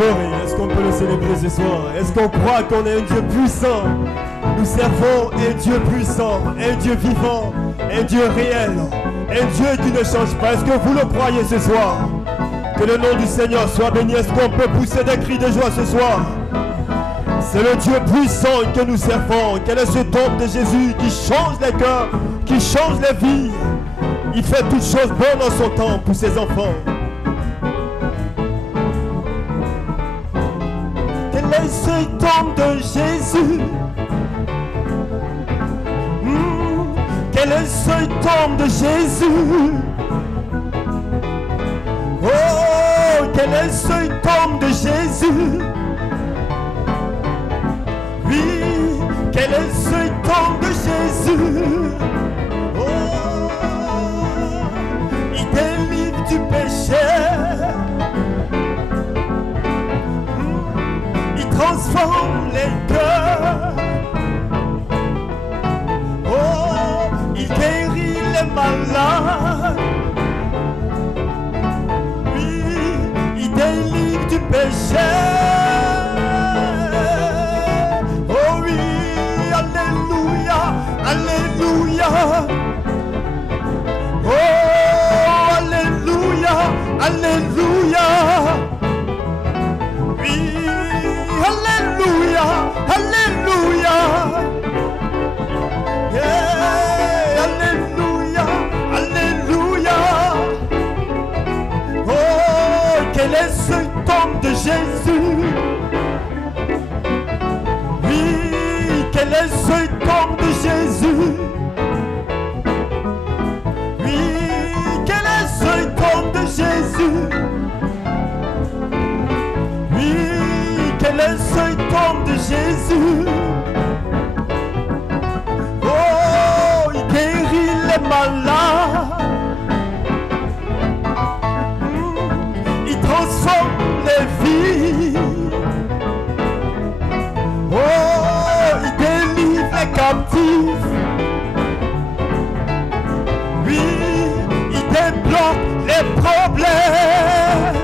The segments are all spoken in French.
Glory, est-ce qu'on peut le célébrer ce soir? Est-ce qu'on croit qu'on est un Dieu puissant? Nous servons un Dieu puissant, un Dieu vivant, un Dieu réel, un Dieu qui ne change pas. Est-ce que vous le croyez ce soir? Que le nom du Seigneur soit béni. Est-ce qu'on peut pousser des cris de joie ce soir? C'est le Dieu puissant que nous servons. Quel est ce don de Jésus qui change les cœurs, qui change les vies? Il fait toutes choses bonnes en son temps pour ses enfants. Quel est ce don de Jésus? Quel est ce don de Jésus? Oh, quel est ce don de Jésus? Oui, quel est ce don de Jésus? Oh, il délivre du péché. Il transforme les cœurs. Oh, il guérit les malades. Oui, il délivre du péché. Alléluia. Oh, alléluia, alléluia. Oui, alléluia, alléluia. Yeah, alléluia, alléluia. Oh, quel est ce don de Jésus? Oui, quel est ce don de Jésus? Oui, quel est ce don de Jésus? Oui, quel est ce don de Jésus? Oh, il guérit les malades. Il transforme les vies. Oh, il délivre les captifs. Oui, il débloque les problèmes.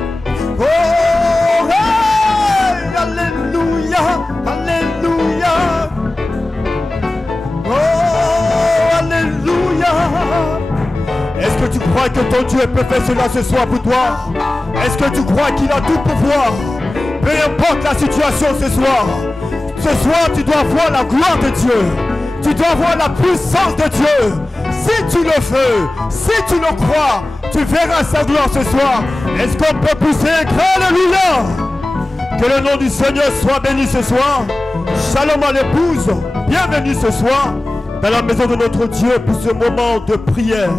Oh, hey, alléluia, alléluia. Oh, alléluia. Est-ce que tu crois que ton Dieu peut faire cela ce soir pour toi? Est-ce que tu crois qu'il a tout pouvoir? Peu importe la situation ce soir. Ce soir, tu dois voir la gloire de Dieu. Tu dois voir la puissance de Dieu. Si tu le veux, si tu le crois, tu verras sa gloire ce soir. Est-ce qu'on peut pousser un cri alléluia? Que le nom du Seigneur soit béni ce soir. Shalom à l'épouse. Bienvenue ce soir dans la maison de notre Dieu pour ce moment de prière.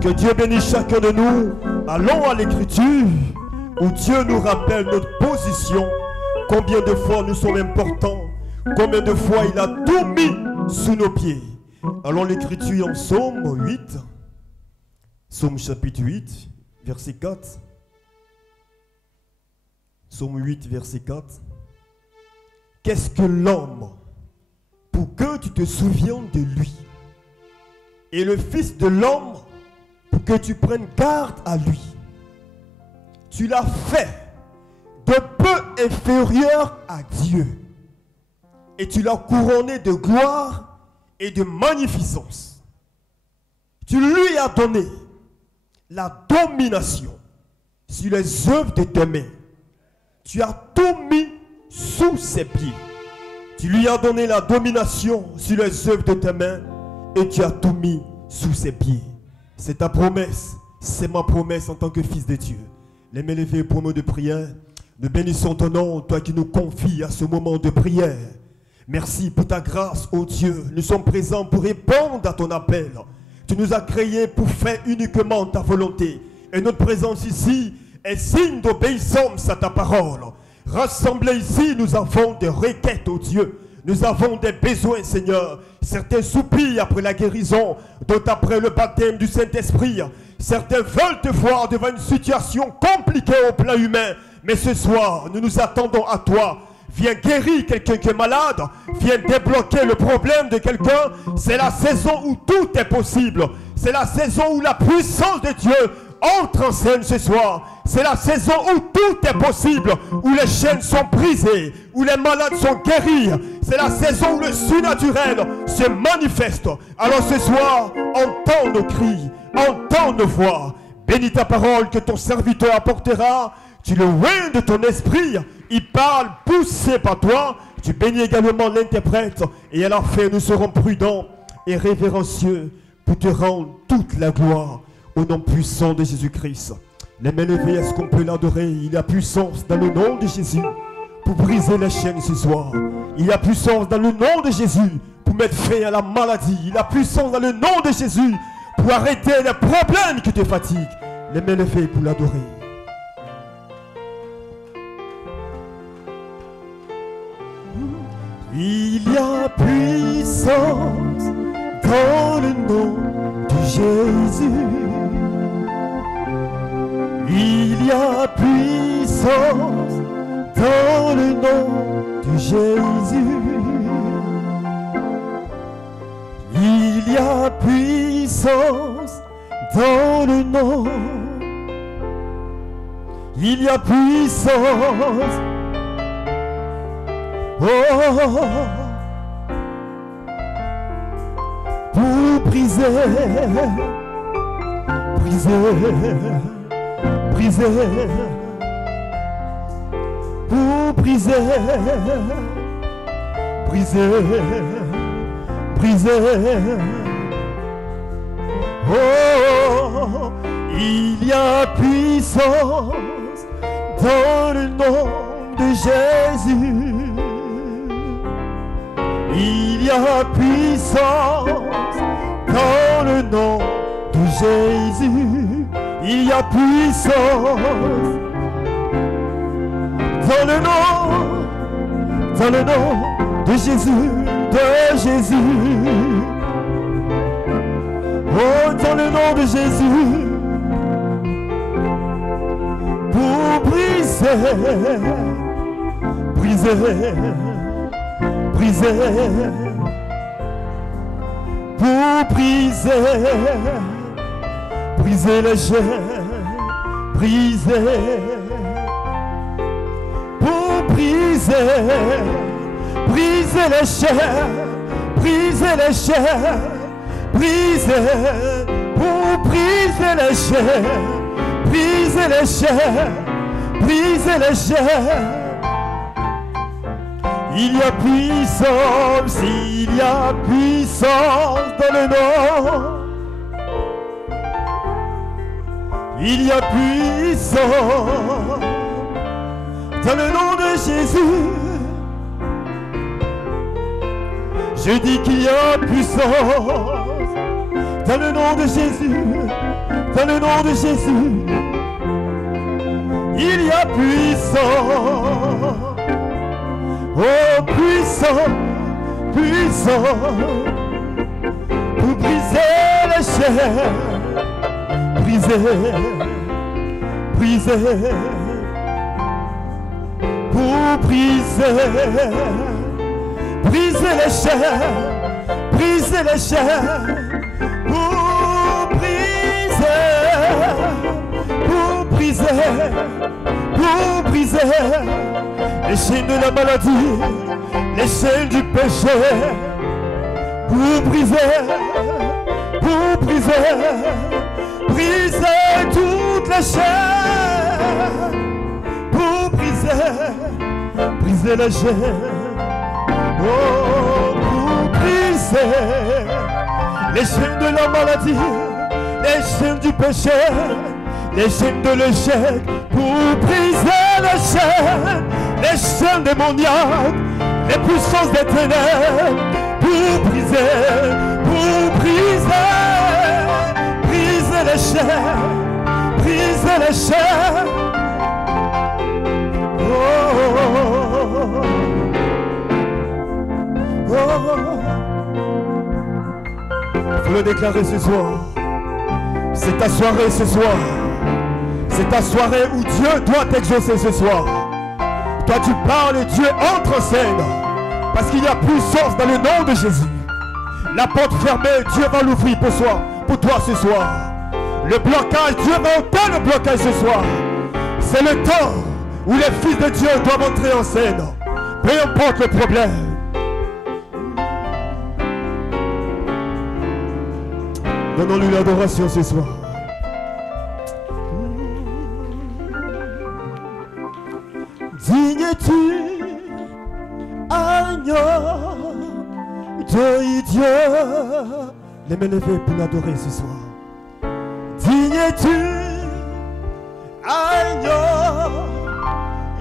Que Dieu bénisse chacun de nous. Allons à l'écriture où Dieu nous rappelle notre position. Combien de fois nous sommes importants. Combien de fois il a tout mis sous nos pieds. Allons l'écriture en Psaume 8. Psaume chapitre 8, verset 4. Psaume 8, verset 4. Qu'est-ce que l'homme pour que tu te souviennes de lui? Et le Fils de l'homme pour que tu prennes garde à lui. Tu l'as fait de peu inférieur à Dieu. Et tu l'as couronné de gloire et de magnificence. Tu lui as donné la domination sur les œuvres de tes mains. Tu as tout mis sous ses pieds. Tu lui as donné la domination sur les œuvres de tes mains et tu as tout mis sous ses pieds. C'est ta promesse, c'est ma promesse en tant que fils de Dieu. Les mains levées pour mot de prière. Nous bénissons ton nom, toi qui nous confies à ce moment de prière. Merci pour ta grâce, ô Dieu. Nous sommes présents pour répondre à ton appel. Tu nous as créés pour faire uniquement ta volonté. Et notre présence ici est signe d'obéissance à ta parole. Rassemblés ici, nous avons des requêtes, ô Dieu. Nous avons des besoins, Seigneur. Certains soupirent après la guérison, d'autres après le baptême du Saint-Esprit. Certains veulent te voir devant une situation compliquée au plan humain. Mais ce soir, nous nous attendons à toi. Viens guérir quelqu'un qui est malade. Viens débloquer le problème de quelqu'un. C'est la saison où tout est possible. C'est la saison où la puissance de Dieu entre en scène ce soir. C'est la saison où tout est possible, où les chaînes sont brisées, où les malades sont guéris. C'est la saison où le surnaturel se manifeste. Alors ce soir, entends nos cris, entends nos voix. Bénis ta parole que ton serviteur apportera. Tu le oins de ton esprit. Il parle poussé par toi. Tu bénis également l'interprète. Et à la fin, nous serons prudents et révérencieux pour te rendre toute la gloire au nom puissant de Jésus-Christ. Les mains levées, est-ce qu'on peut l'adorer? Il y a puissance dans le nom de Jésus pour briser les chaînes ce soir. Il y a puissance dans le nom de Jésus pour mettre fin à la maladie. Il y a puissance dans le nom de Jésus pour arrêter les problèmes qui te fatiguent. Les mains levées pour l'adorer. Il y a puissance dans le nom de Jésus. Il y a puissance dans le nom de Jésus. Il y a puissance dans le nom. Il y a puissance. Oh, pour briser, briser, briser, pour briser, briser, briser. Oh, il y a puissance dans le nom de Jésus. Il y a puissance dans le nom de Jésus. Il y a puissance dans le nom de Jésus, de Jésus. Oh, dans le nom de Jésus, pour briser, briser, briser, pour briser, briser les chaînes, briser, pour briser, briser les chaînes, briser les chaînes, briser, pour briser les chaînes, briser les chaînes, briser les chaînes. Il y a puissance, il y a puissance dans le nom. Il y a puissance dans le nom de Jésus. Je dis qu'il y a puissance dans le nom de Jésus, dans le nom de Jésus. Il y a puissance. Oh, puissant, puissant, pour briser les chaînes, briser, briser, pour briser, briser les chaînes, briser les chaînes, pour briser, pour briser, pour briser. Les chaînes de la maladie, les chaînes du péché, pour briser, briser toutes les chaînes, pour briser, briser les chaînes, oh, pour briser les chaînes de la maladie, les chaînes du péché, les chaînes de l'échec, pour briser les chaînes démoniaques, les puissances des ténèbres, pour briser, briser les chaînes, briser les chaînes. Oh, oh, oh. Faut le déclarer ce soir. C'est ta soirée ce soir. C'est ta soirée où Dieu doit t'exaucer ce soir. Toi tu parles et Dieu entre en scène. Parce qu'il y a puissance dans le nom de Jésus. La porte fermée, Dieu va l'ouvrir pour toi ce soir. Le blocage, Dieu va ôter le blocage ce soir. C'est le temps où les fils de Dieu doivent entrer en scène. Peu importe le problème. Donnons-lui l'adoration ce soir. Digne es-tu, agneau de Dieu. Les mains levées pour l'adorer ce soir. Digne es-tu, agneau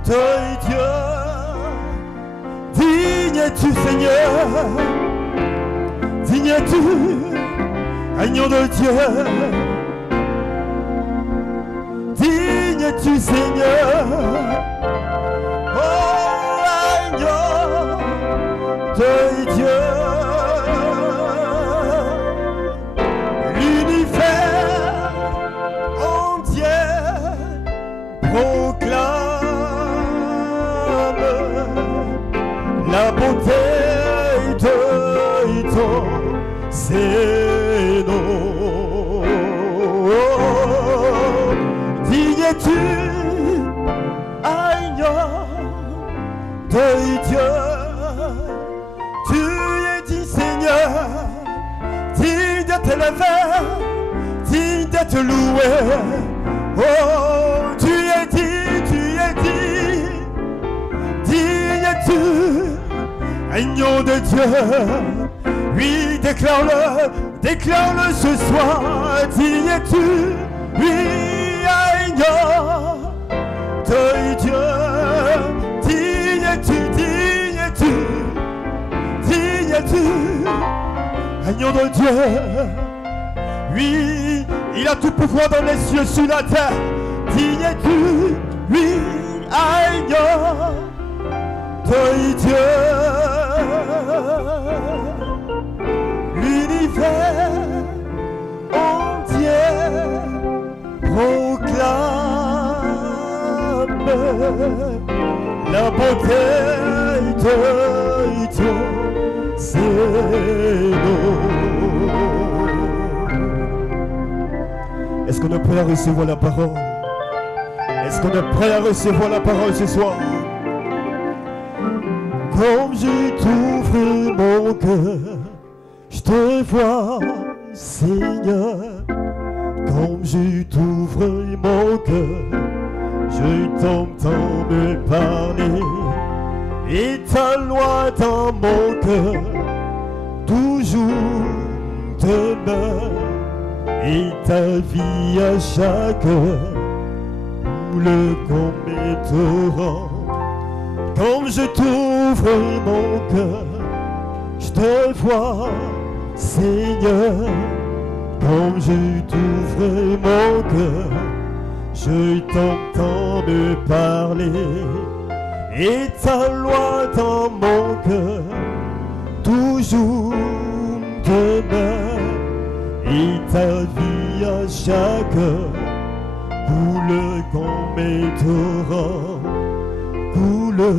de Dieu. Digne es-tu, Seigneur. Digne es-tu, agneau de Dieu. Digne es-tu, Seigneur. Oh, agneau de Dieu. L'univers entier proclame la beauté de ton Seigneur. Digne es-tu, agneau de Dieu. Tu es dit, Seigneur, digne d'être élevé, digne d'être loué. Oh, tu es dit, digne es-tu, agneau de Dieu. Oui, déclare-le ce soir. Digne es-tu, oui, agneau de Dieu. Digne es-tu, agneau de Dieu. Oui, il a tout pouvoir dans les cieux, sur la terre. Digne es-tu, oui, agneau de Dieu. L'univers entier proclame la beauté de Dieu. Est-ce qu'on est prêt à recevoir la parole? Est-ce qu'on est prêt à recevoir la parole ce soir? Comme je t'ouvre mon cœur, je te vois, Seigneur. Comme je t'ouvre mon cœur, je t'entends me parler. Et ta loi dans mon cœur toujours demeure. Et ta vie à chaque heure le commettra. Comme je t'ouvre mon cœur, je te vois, Seigneur. Comme je t'ouvre mon cœur, je t'entends me parler. Et ta loi dans mon cœur toujours demeure. Et ta vie à chaque heure coule comme mes torrents. Coule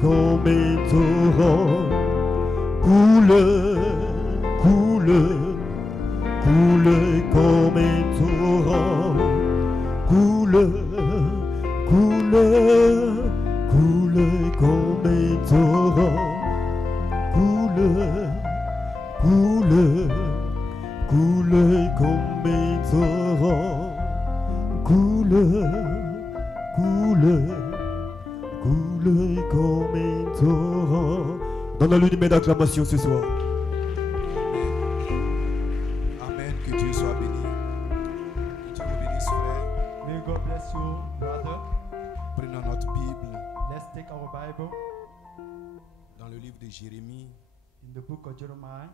comme mes torrents. Coule comme mes torrents. Coule comme mes torrents. Coule comme mes torrents. Coule comme mes torrents. Donne-lui une main d'acclamation ce soir. Amen, que Dieu soit béni. Que Dieu vous bénisse, frère. May God bless you, brother. Prenons notre Bible Let's take our Bible dans le livre de Jérémie. in the book of Jeremiah,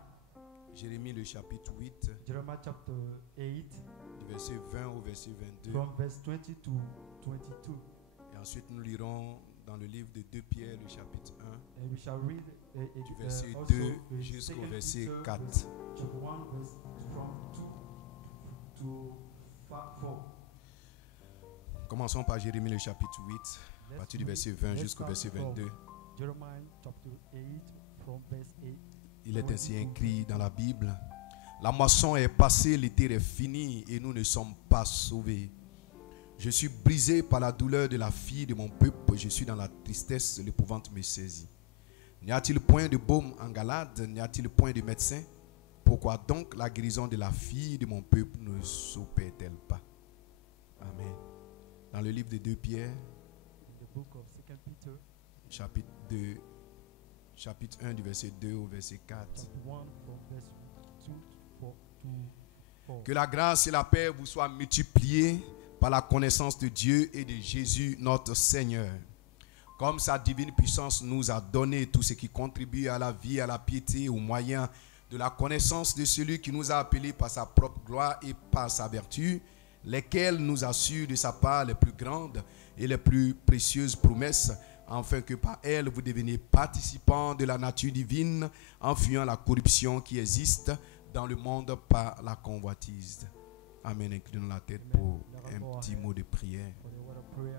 Jérémie le chapitre 8, Jeremiah chapter 8, du verset 20 au verset 22. from verse 20 to 22. Et ensuite nous lirons dans le livre de 2 Pierre le chapitre 1, And we shall read du verset also 2 the jusqu'au second verset Peter, 4. chapter 1, verse from 2 to 4. Commençons par Jérémie le chapitre 8, à partir du verset 20 let's jusqu'au verset start from 22. Jeremiah chapter 8, from verse 8. Il est ainsi écrit dans la Bible: La moisson est passée, l'été est fini et nous ne sommes pas sauvés. Je suis brisé par la douleur de la fille de mon peuple. Je suis dans la tristesse, l'épouvante me saisit. N'y a-t-il point de baume en Galade? N'y a-t-il point de médecin? Pourquoi donc la guérison de la fille de mon peuple ne s'opère-t-elle pas? Amen. Dans le livre de 2 Pierre, In the book of 2 Peter, chapitre 2, chapitre 1 du verset 2 au verset 4. chapter 1, from verse 2 to 4. Que la grâce et la paix vous soient multipliées par la connaissance de Dieu et de Jésus notre Seigneur. Comme sa divine puissance nous a donné tout ce qui contribue à la vie, à la piété, au moyen de la connaissance de celui qui nous a appelés par sa propre gloire et par sa vertu, lesquels nous assurent de sa part les plus grandes et les plus précieuses promesses, afin que par elles vous deveniez participants de la nature divine, en fuyant la corruption qui existe dans le monde par la convoitise. Amen. Inclinons la tête pour un petit mot de prière. For the word of prayer.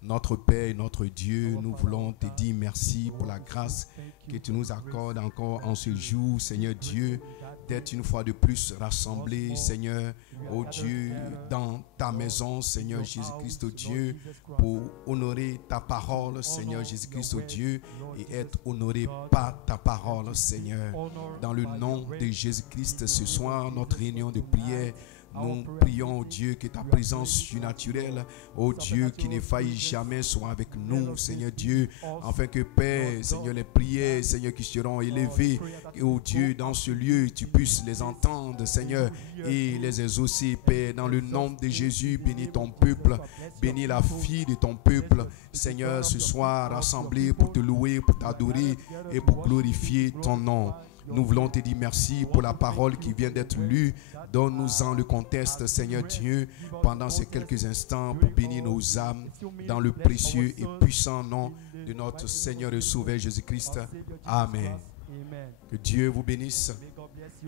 Notre Père et notre Dieu, nous voulons te dire merci pour la grâce que tu nous accordes encore en ce jour, Seigneur Dieu, d'être une fois de plus rassemblés, Seigneur, oh Dieu, dans ta maison, Seigneur Jésus-Christ, oh Dieu, pour honorer ta parole, Seigneur Jésus-Christ, oh Dieu, et être honoré par ta parole, Seigneur. Dans le nom de Jésus-Christ, ce soir, notre réunion de prière, nous prions, oh Dieu, que ta présence surnaturelle, oh Dieu, qui ne faillit jamais, soit avec nous, Seigneur Dieu, afin que, Père, Seigneur, les prières, Seigneur, qui seront élevées, et oh Dieu, dans ce lieu, tu puisses les entendre, Seigneur, et les exaucer, Père, dans le nom de Jésus. Bénis ton peuple, bénis la fille de ton peuple, Seigneur, ce soir, rassemblés pour te louer, pour t'adorer et pour glorifier ton nom. Nous voulons te dire merci pour la parole qui vient d'être lue. Donne-nous-en le contexte, Seigneur Dieu, pendant ces quelques instants pour bénir nos âmes dans le précieux et puissant nom de notre Seigneur et Sauveur Jésus-Christ. Amen. Que Dieu vous bénisse.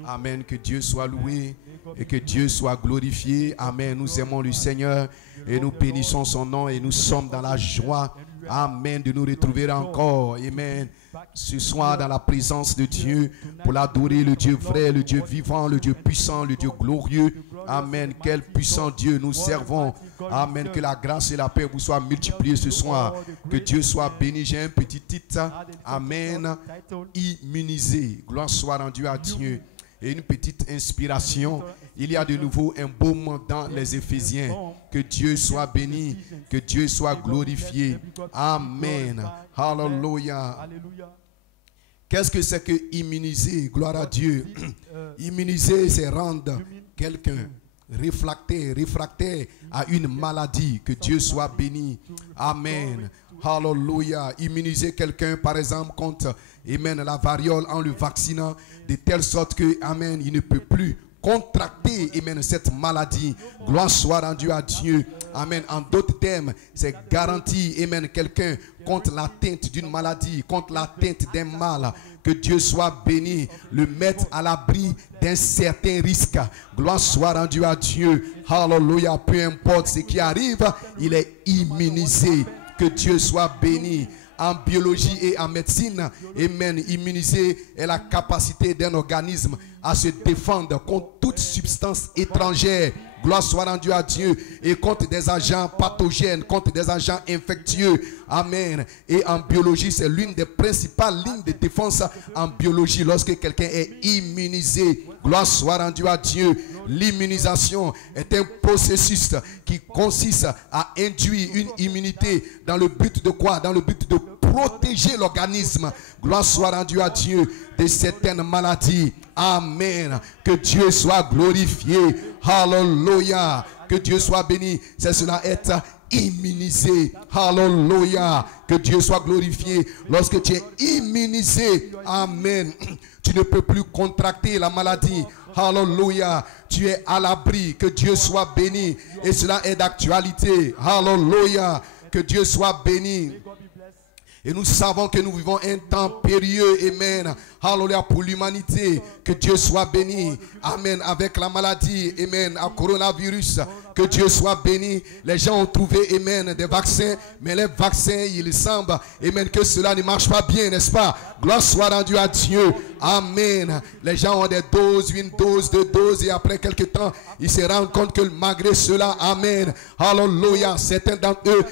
Amen. Que Dieu soit loué et que Dieu soit glorifié. Amen. Nous aimons le Seigneur et nous bénissons son nom et nous sommes dans la joie. Amen. De nous retrouver encore. Amen. Ce soir dans la présence de Dieu pour l'adorer, le Dieu vrai, le Dieu vivant, le Dieu puissant, le Dieu glorieux. Amen. Quel puissant Dieu nous servons. Amen. Que la grâce et la paix vous soient multipliées ce soir. Que Dieu soit béni. J'ai un petit titre. Amen. Immunisé. Gloire soit rendue à Dieu. Et une petite inspiration. Il y a de nouveau un beau mot dans les Éphésiens. Que Dieu soit béni. Que Dieu soit glorifié. Amen. Hallelujah. Qu'est-ce que c'est que immuniser? Gloire à Dieu. Immuniser, c'est rendre quelqu'un réfractaire à une maladie. Que Dieu soit béni. Amen. Hallelujah. Immuniser quelqu'un, par exemple, contre la variole en le vaccinant, de telle sorte que, amen, il ne peut plus contracter, cette maladie. Gloire soit rendue à Dieu. Amen. En d'autres termes, c'est garanti, quelqu'un contre l'atteinte d'une maladie, contre l'atteinte d'un mal. Que Dieu soit béni, le mettre à l'abri d'un certain risque. Gloire soit rendue à Dieu. Hallelujah. Peu importe ce qui arrive, il est immunisé. Que Dieu soit béni. En biologie et en médecine, amen, immuniser est la capacité d'un organisme à se défendre contre toute substance étrangère. Gloire soit rendue à Dieu. Et contre des agents pathogènes, contre des agents infectieux. Amen. Et en biologie, c'est l'une des principales lignes de défense en biologie lorsque quelqu'un est immunisé. Gloire soit rendue à Dieu. L'immunisation est un processus qui consiste à induire une immunité dans le but de quoi? Dans le but de protéger l'organisme. Gloire soit rendue à Dieu de certaines maladies. Amen. Que Dieu soit glorifié. Hallelujah. Que Dieu soit béni. C'est cela être immunisé. Hallelujah. Que Dieu soit glorifié. Lorsque tu es immunisé, amen, tu ne peux plus contracter la maladie. Hallelujah. Tu es à l'abri. Que Dieu soit béni. Et cela est d'actualité. Hallelujah. Que Dieu soit béni. Et nous savons que nous vivons un temps périlleux. Amen. Hallelujah pour l'humanité. Que Dieu soit béni. Amen. Avec la maladie. Amen. À coronavirus. Que Que Dieu soit béni. Les gens ont trouvé, amen, des vaccins. Mais les vaccins, il semble, amen, que cela ne marche pas bien, n'est-ce pas? Gloire soit rendue à Dieu. Amen. Les gens ont des doses, une dose, deux doses. Et après quelques temps, ils se rendent compte que malgré cela, amen. Alléluia. Certains d'entre eux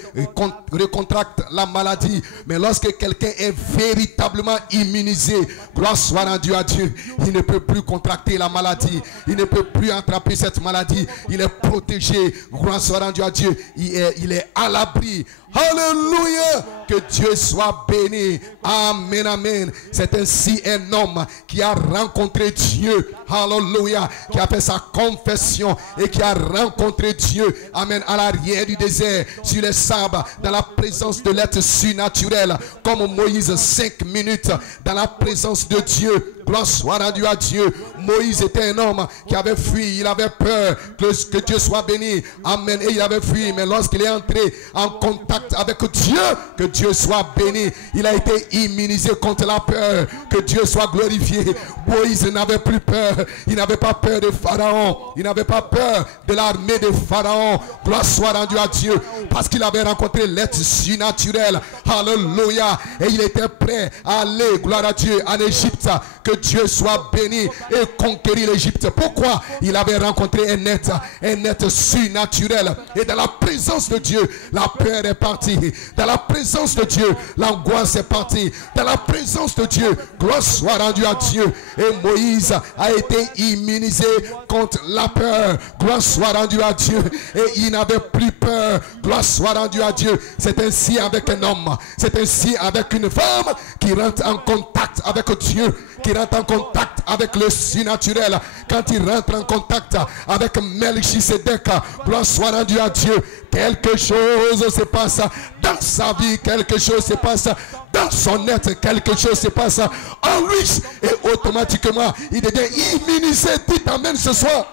recontractent la maladie. Mais lorsque quelqu'un est véritablement immunisé, gloire soit rendue à Dieu, il ne peut plus contracter la maladie. Il ne peut plus attraper cette maladie. Il est protégé. Gloire soit rendue à Dieu. Il est à l'abri. Alléluia. Que Dieu soit béni. Amen, amen. C'est ainsi un homme qui a rencontré Dieu. Alléluia. Qui a fait sa confession et qui a rencontré Dieu. Amen. À l'arrière du désert, sur les sables, dans la présence de l'être surnaturel. Comme Moïse, 5 minutes dans la présence de Dieu. Gloire soit rendue à Dieu. Moïse était un homme qui avait fui. Il avait peur que Dieu soit béni. Amen. Et il avait fui. Mais lorsqu'il est entré en contact avec Dieu, que Dieu soit béni. Il a été immunisé contre la peur. Que Dieu soit glorifié. Moïse n'avait plus peur. Il n'avait pas peur de Pharaon. Il n'avait pas peur de l'armée de Pharaon. Gloire soit rendue à Dieu. Parce qu'il avait rencontré l'être surnaturel. Alléluia. Et il était prêt à aller, gloire à Dieu, en Égypte. Que Dieu soit béni et conquérir l'Égypte. Pourquoi? Il avait rencontré un être surnaturel. Et dans la présence de Dieu, la peur est partie. Dans la présence de Dieu, l'angoisse est partie. Dans la présence de Dieu, gloire soit rendue à Dieu. Et Moïse a été immunisé contre la peur. Gloire soit rendue à Dieu. Et il n'avait plus peur. Gloire soit rendue à Dieu. C'est ainsi avec un homme. C'est ainsi avec une femme qui rentre en contact avec Dieu. Qui rentre en contact avec le surnaturel. Quand il rentre en contact avec Melchisedec, gloire soit rendue à Dieu. Quelque chose se passe dans sa vie, quelque chose se passe dans son être, quelque chose se passe en lui. Et automatiquement, il devient immunisé. Dites amen ce soir.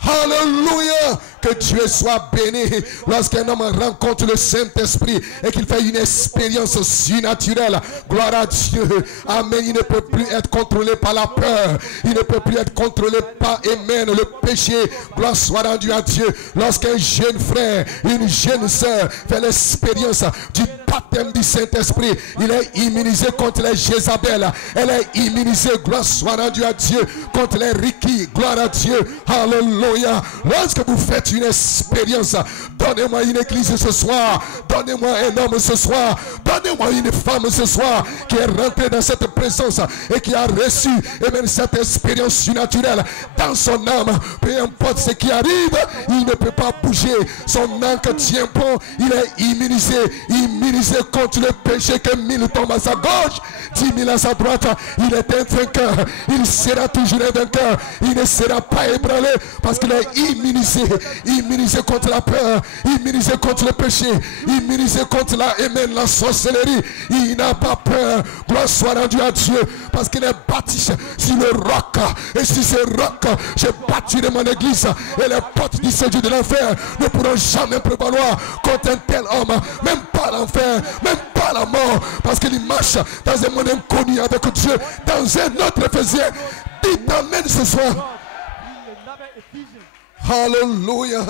Alléluia. Que Dieu soit béni. Lorsqu'un homme rencontre le Saint-Esprit et qu'il fait une expérience surnaturelle, gloire à Dieu. Amen. Il ne peut plus être contrôlé par la peur. Il ne peut plus être contrôlé par, amen, le péché. Gloire soit rendue à Dieu. Lorsqu'un jeune frère, une jeune sœur fait l'expérience du baptême du Saint-Esprit, il est immunisé contre les Jézabel. Elle est immunisée, gloire soit rendue à Dieu, contre les Riki. Gloire à Dieu. Alléluia. Lorsque vous faites une expérience, donnez-moi une église ce soir, donnez-moi un homme ce soir, donnez-moi une femme ce soir qui est rentrée dans cette présence et qui a reçu et même cette expérience surnaturelle dans son âme. Peu importe ce qui arrive, il ne peut pas bouger. Son ancre tient bon, il est immunisé contre le péché. Que 1000 tombent à sa gauche, 10 000 à sa droite, il est un vainqueur. Il sera toujours un vainqueur. Il ne sera pas ébranlé parce qu'il est immunisé contre la peur, immunisé contre le péché, immunisé contre la sorcellerie. Il n'a pas peur. Gloire soit rendue à Dieu parce qu'il est bâti sur le roc. Et sur ce roc, je bâtirai mon église et les portes du séjour de l'enfer ne pourront jamais prévaloir contre un tel homme. Même pas l'enfer, même pas la mort, parce qu'il marche dans un monde inconnu avec Dieu, dans un autre Ephésien. Dites amen ce soir. Alléluia.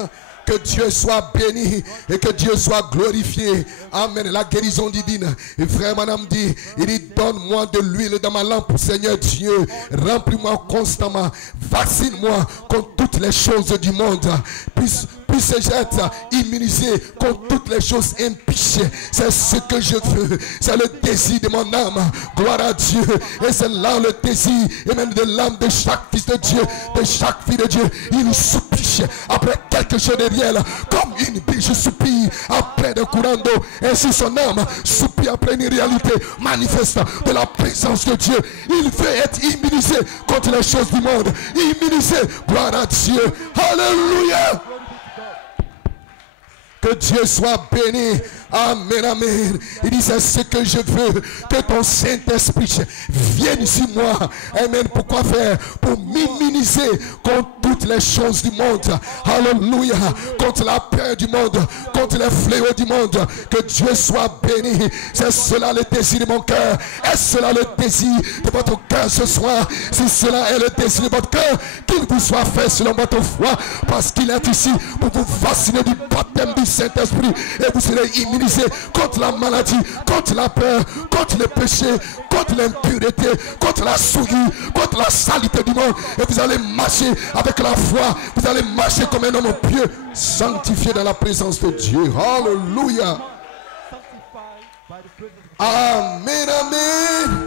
Que Dieu soit béni et que Dieu soit glorifié. Amen. La guérison divine. Et frère Madame dit, il dit, donne-moi de l'huile dans ma lampe, Seigneur Dieu. Remplis-moi constamment. Vaccine-moi contre toutes les choses du monde. Puisse-je être immunisé contre toutes les choses impichées. C'est ce que je veux. C'est le désir de mon âme. Gloire à Dieu. Et c'est là le désir, et même de l'âme de chaque fils de Dieu, de chaque fille de Dieu. Il soupire après quelque chose de réel. Comme une biche soupire après de courant d'eau. Ainsi son âme soupire après une réalité manifeste de la présence de Dieu. Il veut être immunisé contre les choses du monde. Immunisé. Gloire à Dieu. Alléluia. Que Dieu soit béni. Amen, amen. Il dit, c'est ce que je veux, que ton Saint-Esprit vienne sur moi. Amen. Pourquoi faire? Pour m'immuniser contre toutes les choses du monde. Alléluia. Contre la peur du monde, contre les fléaux du monde. Que Dieu soit béni. C'est cela le désir de mon cœur. Est-ce cela le désir de votre cœur ce soir? Si cela est le désir de votre cœur, qu'il vous soit fait selon votre foi, parce qu'il est ici pour vous vacciner du baptême du Saint-Esprit, et vous serez immunisés contre la maladie, contre la peur, contre le péché, contre l'impureté, contre la souillure, contre la saleté du monde, et vous allez marcher avec la foi, vous allez marcher comme un homme pieux, sanctifié dans la présence de Dieu. Alléluia. Amen, amen.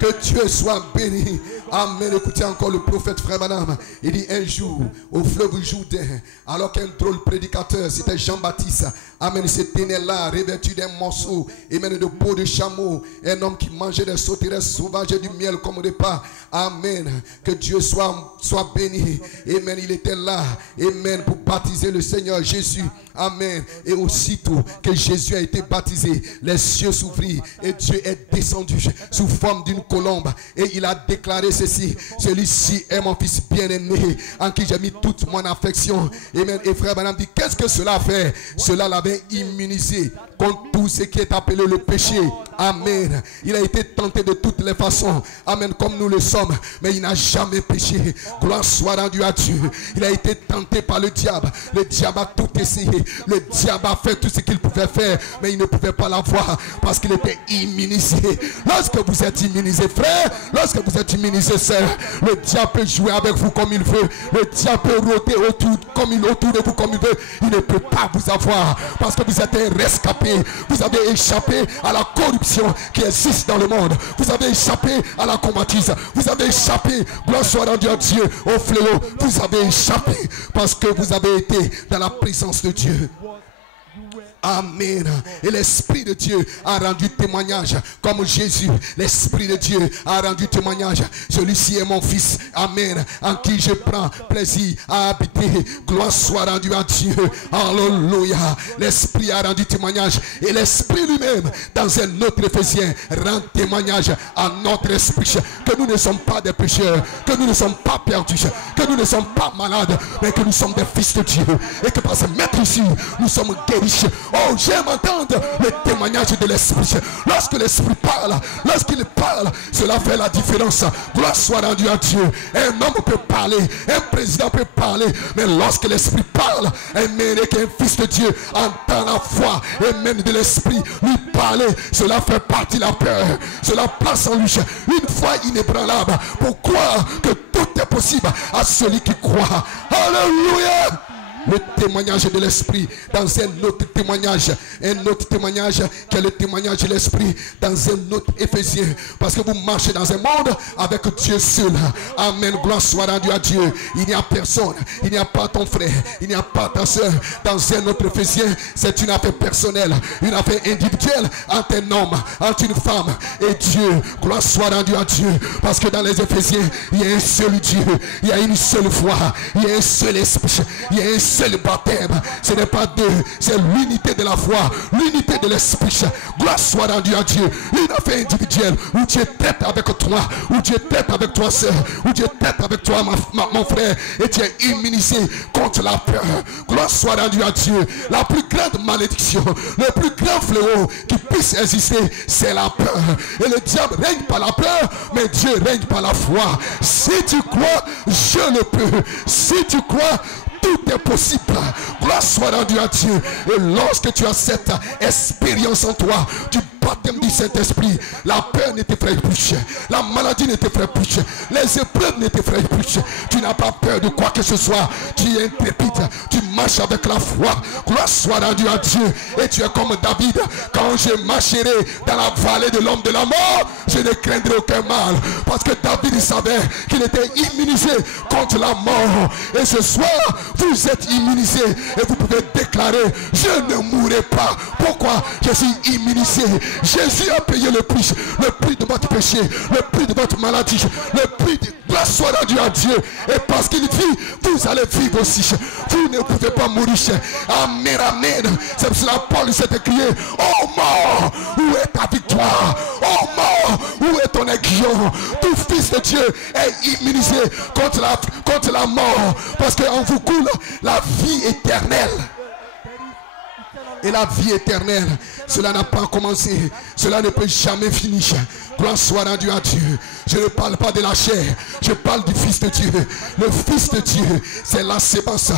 Que Dieu soit béni. Amen. Écoutez encore le prophète Frère Branham. Il dit un jour au fleuve Jourdain, alors qu'un drôle prédicateur, c'était Jean-Baptiste. Amen. Il se tenait là, revêtu d'un morceau, amen, de peau de chameau. Un homme qui mangeait des sauterelles sauvages et du miel comme repas. Amen. Que Dieu soit béni. Amen. Il était là. Amen. Pour baptiser le Seigneur Jésus. Amen. Et aussitôt que Jésus a été baptisé, les cieux s'ouvrirent et Dieu est descendu sous forme d'une colombe. Et il a déclaré ceci: celui-ci est mon fils bien-aimé, en qui j'ai mis toute mon affection. Amen. Et Frère Branham dit, qu'est-ce que cela fait? Cela l'avait immunisé contre tout ce qui est appelé le péché. Amen. Il a été tenté de toutes les façons. Amen. Comme nous le sommes. Mais il n'a jamais péché. Gloire soit rendue à Dieu. Il a été tenté par le diable. Le diable a tout essayé. Le diable a fait tout ce qu'il pouvait faire. Mais il ne pouvait pas l'avoir parce qu'il était immunisé. Lorsque vous êtes immunisé, frère, lorsque vous êtes immunisé, sœur, le diable peut jouer avec vous comme il veut. Le diable peut rôder autour de vous comme il veut. Il ne peut pas vous avoir parce que vous êtes un rescapé. Vous avez échappé à la corruption qui existe dans le monde. Vous avez échappé à la convoitise. Vous avez échappé, gloire soit rendue à Dieu, au fléau. Vous avez échappé parce que vous avez été dans la présence de Dieu. Amen. Et l'Esprit de Dieu a rendu témoignage comme Jésus. L'Esprit de Dieu a rendu témoignage. Celui-ci est mon fils. Amen. En qui je prends plaisir à habiter. Gloire soit rendue à Dieu. Alléluia. L'Esprit a rendu témoignage. Et l'Esprit lui-même, dans un autre Éphésiens, rend témoignage à notre esprit que nous ne sommes pas des pécheurs, que nous ne sommes pas perdus, que nous ne sommes pas malades, mais que nous sommes des fils de Dieu. Et que par ce maître ici, nous sommes guéris. Oh, j'aime entendre le témoignage de l'Esprit. Lorsque l'Esprit parle, lorsqu'il parle, cela fait la différence. Gloire soit rendue à Dieu. Un homme peut parler, un président peut parler, mais lorsque l'Esprit parle, amen, et qu'un fils de Dieu entend la voix, amen, de l'Esprit lui parler, cela fait partie de la peur. Cela place en lui une foi inébranlable. Pourquoi? Que tout est possible à celui qui croit. Alléluia. Le témoignage de l'Esprit dans un autre témoignage qui est le témoignage de l'Esprit dans un autre Éphésiens, parce que vous marchez dans un monde avec Dieu seul. Amen, gloire soit rendue à Dieu. Il n'y a personne, il n'y a pas ton frère, il n'y a pas ta soeur. Dans un autre Éphésiens, c'est une affaire personnelle, une affaire individuelle entre un homme, entre une femme et Dieu. Gloire soit rendue à Dieu, parce que dans les Éphésiens, il y a un seul Dieu, il y a une seule foi, il y a un seul esprit, il y a un seul baptême. Ce n'est pas deux, c'est l'unité de la foi, l'unité de l'esprit. Gloire soit rendue à Dieu. Une affaire individuelle où Dieu traite avec toi, où Dieu traite avec toi soeur, où Dieu traite avec toi mon frère, et tu es immunisé contre la peur. Gloire soit rendue à Dieu. La plus grande malédiction, le plus grand fléau qui puisse exister, c'est la peur. Et le diable règne par la peur, mais Dieu règne par la foi. Si tu crois, je le peux. Si tu crois, tout est possible. Gloire soit rendue à Dieu. Et lorsque tu as cette expérience en toi du baptême du Saint-Esprit, la peur ne t'effraie plus, la maladie ne t'effraie plus, les épreuves ne t'effraient plus. Tu n'as pas peur de quoi que ce soit. Tu es intrépide, tu marches avec la foi. Gloire soit rendue à Dieu. Et tu es comme David: quand je marcherai dans la vallée de l'ombre de la mort, je ne craindrai aucun mal. Parce que David savait qu'il était immunisé contre la mort. Et ce soir, vous êtes immunisés et vous pouvez déclarer: je ne mourrai pas. Pourquoi? Je suis immunisé Jésus a payé le prix de votre péché, le prix de votre maladie, le prix de la soit rendue à Dieu. Et parce qu'il vit, vous allez vivre aussi. Vous ne pouvez pas mourir. Amen, amen. C'est pour cela que Paul s'est écrié: oh mort, où est ta victoire? Oh mort, où est ton aiguillon? Tout fils de Dieu est immunisé contre la mort, parce qu'en vous coule la vie éternelle. Et la vie éternelle, cela n'a pas commencé, cela ne peut jamais finir. Gloire soit rendue à Dieu. Je ne parle pas de la chair, je parle du Fils de Dieu. Le Fils de Dieu, c'est la sémence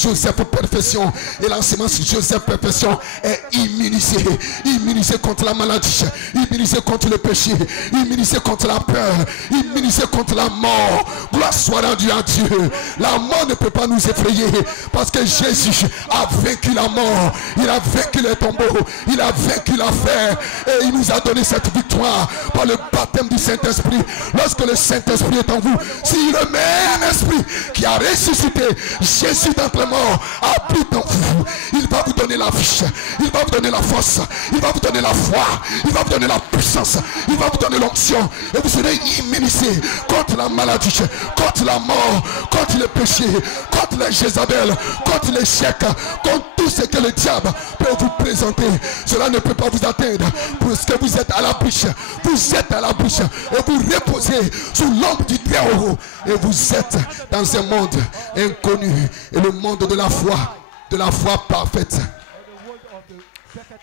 Joseph perfection. Et la sémence Joseph perfection est immunisée. Immunisée contre la maladie, immunisée contre le péché, immunisée contre la peur, immunisée contre la mort. Gloire soit rendue à Dieu. La mort ne peut pas nous effrayer, parce que Jésus a vaincu la mort. Il a vaincu les tombeaux, il a vaincu l'enfer, et il nous a donné cette victoire par le baptême du Saint-Esprit. Lorsque le Saint-Esprit est en vous, si le même esprit qui a ressuscité Jésus d'entre les morts habite en vous, il va vous donner la vie, il va vous donner la force, il va vous donner la foi, il va vous donner la puissance, il va vous donner l'onction, et vous serez immunisés contre la maladie, contre la mort, contre le péché, contre les Jézabel, contre l'échec, contre tout ce que le diable peut vous présenter. Cela ne peut pas vous atteindre, parce que vous êtes à la bouche. Vous êtes à la bouche et vous reposez sous l'ombre du Très-Haut. Et vous êtes dans un monde inconnu, et le monde de la foi parfaite.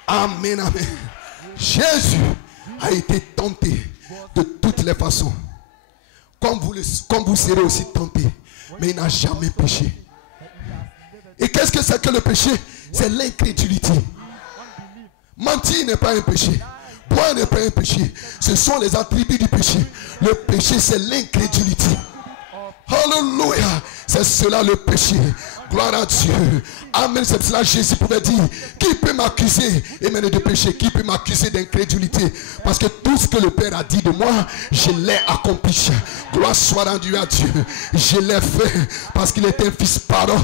Amen, amen. Jésus a été tenté de toutes les façons, comme vous serez aussi tenté, mais il n'a jamais péché. Et qu'est-ce que c'est que le péché? C'est l'incrédulité. Mentir n'est pas un péché. Boire n'est pas un péché. Ce sont les attributs du péché. Le péché, c'est l'incrédulité. Alléluia. C'est cela le péché. Gloire à Dieu. Amen. C'est cela Jésus pouvait dire: qui peut m'accuser de péché? Qui peut m'accuser d'incrédulité? Parce que tout ce que le Père a dit de moi, je l'ai accompli. Gloire soit rendue à Dieu. Je l'ai fait parce qu'il est un fils parole.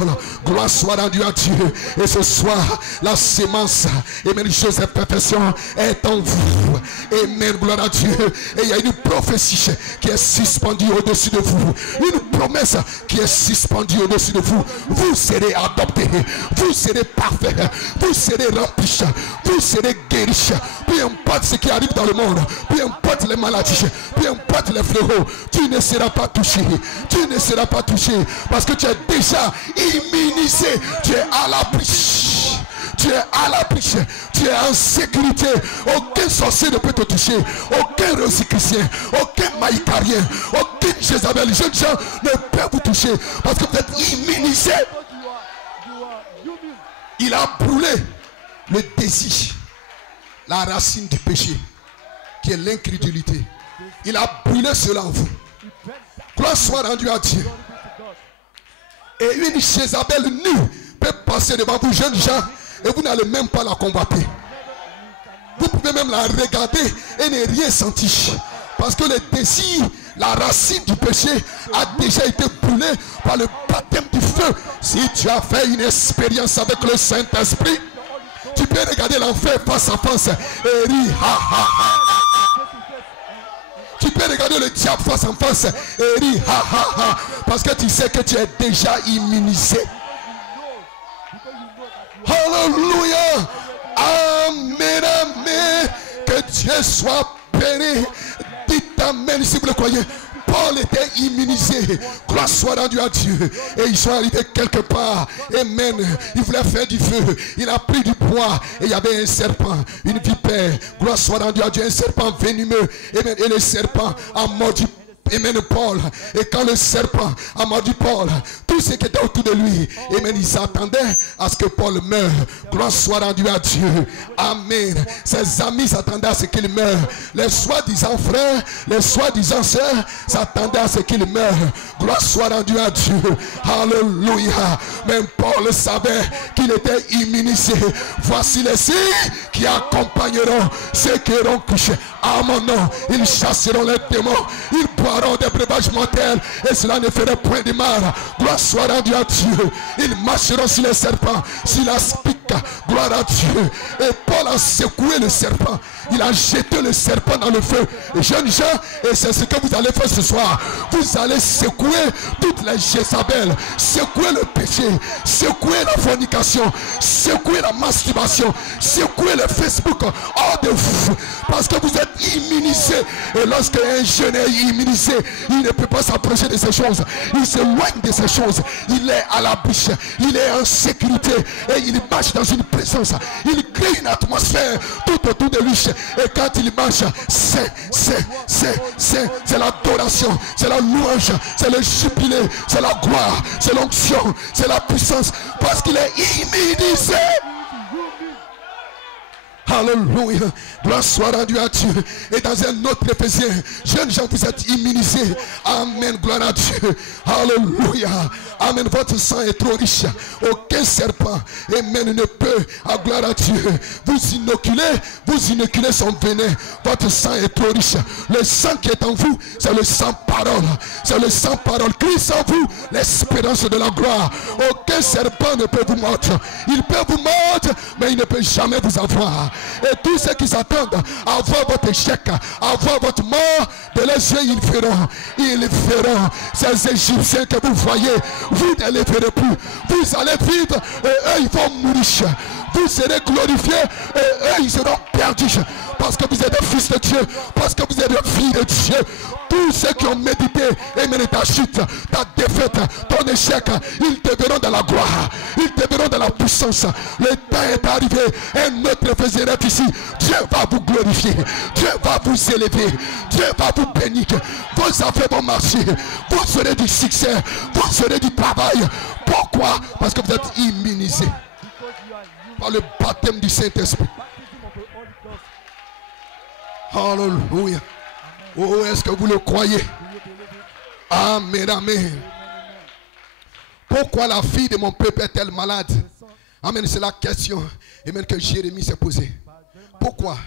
Gloire soit rendue à Dieu. Et ce soir, la sémence, Joseph perfection est en vous. Amen. Gloire à Dieu. Et il y a une prophétie qui est suspendue au-dessus de vous. Une promesse qui est suspendue au-dessus de vous. Vous serez adoptés, vous serez parfaits, vous serez remplis, vous serez guéris. Peu importe ce qui arrive dans le monde, peu importe les maladies, peu importe les fléaux, tu ne seras pas touché. Tu ne seras pas touché parce que tu es déjà immunisé. Tu es à l'abri. Tu es à l'abri, tu es en sécurité. Aucun sorcier ne peut te toucher, aucun rosicricien, aucun maïcarien, aucun Jézabel, les jeunes gens ne peuvent vous toucher parce que vous êtes immunisé. Il a brûlé le désir, la racine du péché, qui est l'incrédulité. Il a brûlé cela en vous. Gloire soit rendue à Dieu. Et une Jézabel nue peut passer devant vous, jeunes gens, et vous n'allez même pas la combattre. Vous pouvez même la regarder et ne rien sentir. Parce que le désir, la racine du péché a déjà été brûlée par le baptême du feu. Si tu as fait une expérience avec le Saint-Esprit, tu peux regarder l'enfer face à face et rire. Ha, ha, ha. Tu peux regarder le diable face à face et rire. Ha, ha, ha. Parce que tu sais que tu es déjà immunisé. Alléluia. Amen, amen. Que Dieu soit béni. Dites amen si vous le croyez. Paul était immunisé. Gloire soit rendue à Dieu. Et ils sont arrivés quelque part. Amen. Il voulait faire du feu. Il a pris du bois. Et il y avait un serpent, une vipère. Gloire soit rendue à Dieu. Un serpent venimeux. Amen. Et le serpent a mordu. Amen, Paul. Et quand le serpent a mordu Paul, tout ce qui était autour de lui, amen, il s'attendait à ce que Paul meure. Gloire soit rendue à Dieu. Amen. Ses amis s'attendaient à ce qu'il meure. Les soi-disant frères, les soi-disant sœurs s'attendaient à ce qu'il meure. Gloire soit rendue à Dieu. Alléluia. Même Paul savait qu'il était immunisé. Voici les signes qui accompagneront ceux qui auront couché à mon nom. Ils chasseront les démons. Ils boiront des breuvages mortels et cela ne ferait point de mal. Gloire soit rendue à Dieu. Ils marcheront sur les serpents, sur la spica, Gloire à Dieu. Et Paul a secoué le serpent. Il a jeté le serpent dans le feu. Et jeunes gens, et c'est ce que vous allez faire ce soir. Vous allez secouer toutes les Jézabel, secouer le péché, secouer la fornication, secouer la masturbation, secouer le Facebook hors de vous. Parce que vous êtes immunisés. Et lorsque un jeune est immunisé, il ne peut pas s'approcher de ces choses. Il s'éloigne de ces choses. Il est à la bouche. Il est en sécurité. Et il marche dans une présence. Il crée une atmosphère tout autour de lui. Et quand il marche, c'est l'adoration, c'est la louange, c'est le jubilé, c'est la gloire, c'est l'onction, c'est la puissance. Parce qu'il est immunisé. Alléluia. Gloire soit rendue à Dieu. Et dans un autre Éphésiens, jeunes gens, vous êtes immunisés. Amen. Gloire à Dieu. Alléluia. Amen. Votre sang est trop riche. Aucun serpent, amen, ne peut, à gloire à Dieu, vous inoculer son venin. Votre sang est trop riche. Le sang qui est en vous, c'est le sang parole. C'est le sang parole. Christ en vous, l'espérance de la gloire. Aucun serpent ne peut vous mordre. Il peut vous mordre, mais il ne peut jamais vous avoir. Et tous ceux qui s'attendent à voir votre échec, à voir votre mort, de leurs yeux ils verront. Ils verront. Ces Égyptiens que vous voyez, vous ne les verrez plus. Vous allez vivre et eux ils vont mourir. Vous serez glorifiés et eux ils seront perdus. Parce que vous êtes des fils de Dieu. Parce que vous êtes des filles de Dieu. Tous ceux qui ont médité et mené ta chute, ta défaite, ton échec, ils te verront dans la gloire. Ils te verront dans la puissance. Le temps est arrivé. Un autre faisait ici. Dieu va vous glorifier. Dieu va vous élever. Dieu va vous bénir. Vos affaires vont marcher. Vous aurez du succès. Vous aurez du travail. Pourquoi? Parce que vous êtes immunisés par le baptême du Saint-Esprit. Alléluia. Oh, est-ce que vous le croyez? Amen, amen. Pourquoi la fille de mon peuple est-elle malade? Amen, c'est la question, amen, que Jérémie s'est posée. Pourquoi?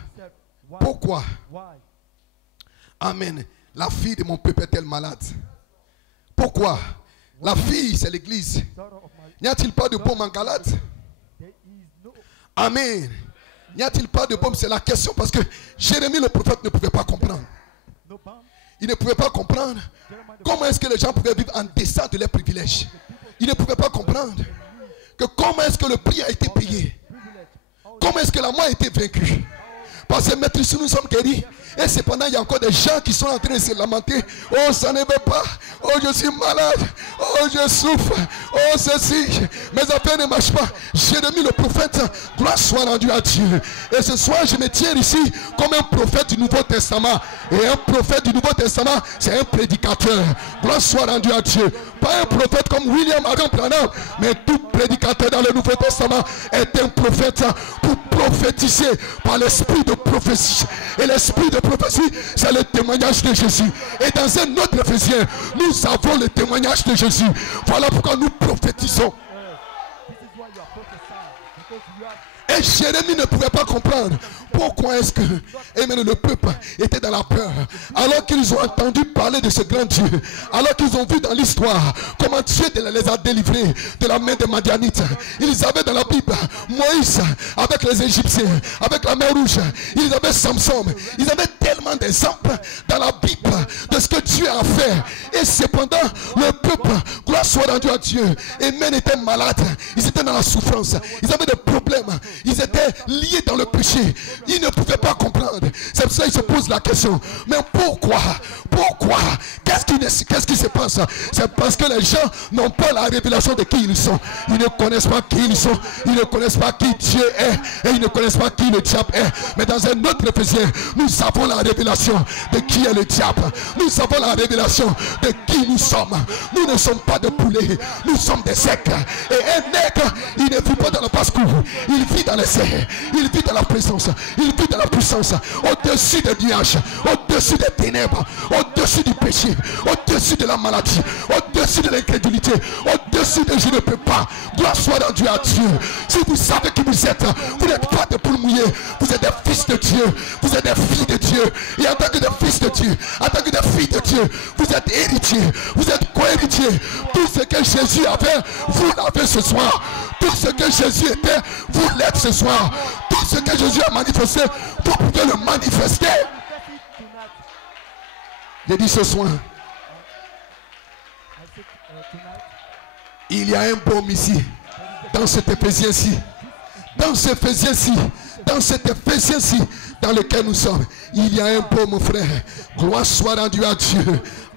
Pourquoi? Amen. La fille de mon peuple est-elle malade? Pourquoi? La fille, c'est l'église. N'y a-t-il pas de baume en Galate? Amen. N'y a-t-il pas de baume? C'est la question, parce que Jérémie le prophète ne pouvait pas comprendre. Il ne pouvait pas comprendre comment est-ce que les gens pouvaient vivre en deçà de leurs privilèges. Il ne pouvait pas comprendre que comment est-ce que le prix a été payé. Comment est-ce que la mort a été vaincue. Parce que maître, si nous sommes guéris, et cependant il y a encore des gens qui sont en train de se lamenter. Oh, ça ne va pas. Oh, je suis malade. Oh, je souffre. Oh, ceci. Mes affaires ne marchent pas. Jérémie le prophète, gloire soit rendue à Dieu. Et ce soir, je me tiens ici comme un prophète du Nouveau Testament. Et un prophète du Nouveau Testament, c'est un prédicateur. Gloire soit rendue à Dieu. Pas un prophète comme William Adam Branham, mais tout prédicateur dans le Nouveau Testament est un prophète pour prophétiser par l'esprit de prophétie. Et l'esprit de prophétie, c'est le témoignage de Jésus. Et dans un autre Éphésiens, nous avons le témoignage de Jésus. Voilà pourquoi nous prophétisons. Et Jérémie ne pouvait pas comprendre pourquoi est-ce que le peuple était dans la peur. Alors qu'ils ont entendu parler de ce grand Dieu. Alors qu'ils ont vu dans l'histoire comment Dieu les a délivrés de la main des Madianites. Ils avaient dans la Bible Moïse avec les Égyptiens, avec la mer Rouge. Ils avaient Samson. Ils avaient tellement d'exemples dans la Bible de ce que Dieu a fait. Et cependant, le peuple, gloire soit rendue à Dieu, était malade. Ils étaient dans la souffrance. Ils avaient des problèmes. Ils étaient liés dans le péché. Ils ne pouvaient pas comprendre. C'est pour ça qu'ils se posent la question. Mais pourquoi? Pourquoi? Qu'est-ce qui se passe? C'est parce que les gens n'ont pas la révélation de qui ils sont. Ils ne connaissent pas qui ils sont. Ils ne connaissent pas qui Dieu est. Et ils ne connaissent pas qui le diable est. Mais dans un autre Éphésiens, nous avons la révélation de qui est le diable. Nous avons la révélation de qui nous sommes. Nous ne sommes pas de poulets. Nous sommes des aigles. Et un aigle, il ne vit pas dans le basse-cour. Il vit dans les airs. Il vit dans la présence. Il vit dans la puissance. Au-dessus des nuages. Au-dessus des ténèbres. Au-dessus du péché. Au-dessus de la maladie. Au-dessus de l'incrédulité. Au-dessus de je ne peux pas. Gloire soit rendue à Dieu. Si vous savez qui vous êtes, vous n'êtes pas des poules mouillées. Vous êtes des fils de Dieu. Vous êtes des filles de Dieu. Et en tant que des fils de Dieu, en tant que des filles de Dieu, vous êtes héritiers. Vous êtes co-héritiers. Tout ce que Jésus avait, vous l'avez ce soir. Tout ce que Jésus était, vous l'êtes ce soir. Tout ce que Jésus a manifesté, vous pouvez le manifester. J'ai dit ce soir, il y a un baume ici, dans cet Éphésiens-ci, dans cet Éphésiens-ci, dans cet Éphésiens-ci, dans lequel nous sommes. Il y a un baume, mon frère. Gloire soit rendue à Dieu.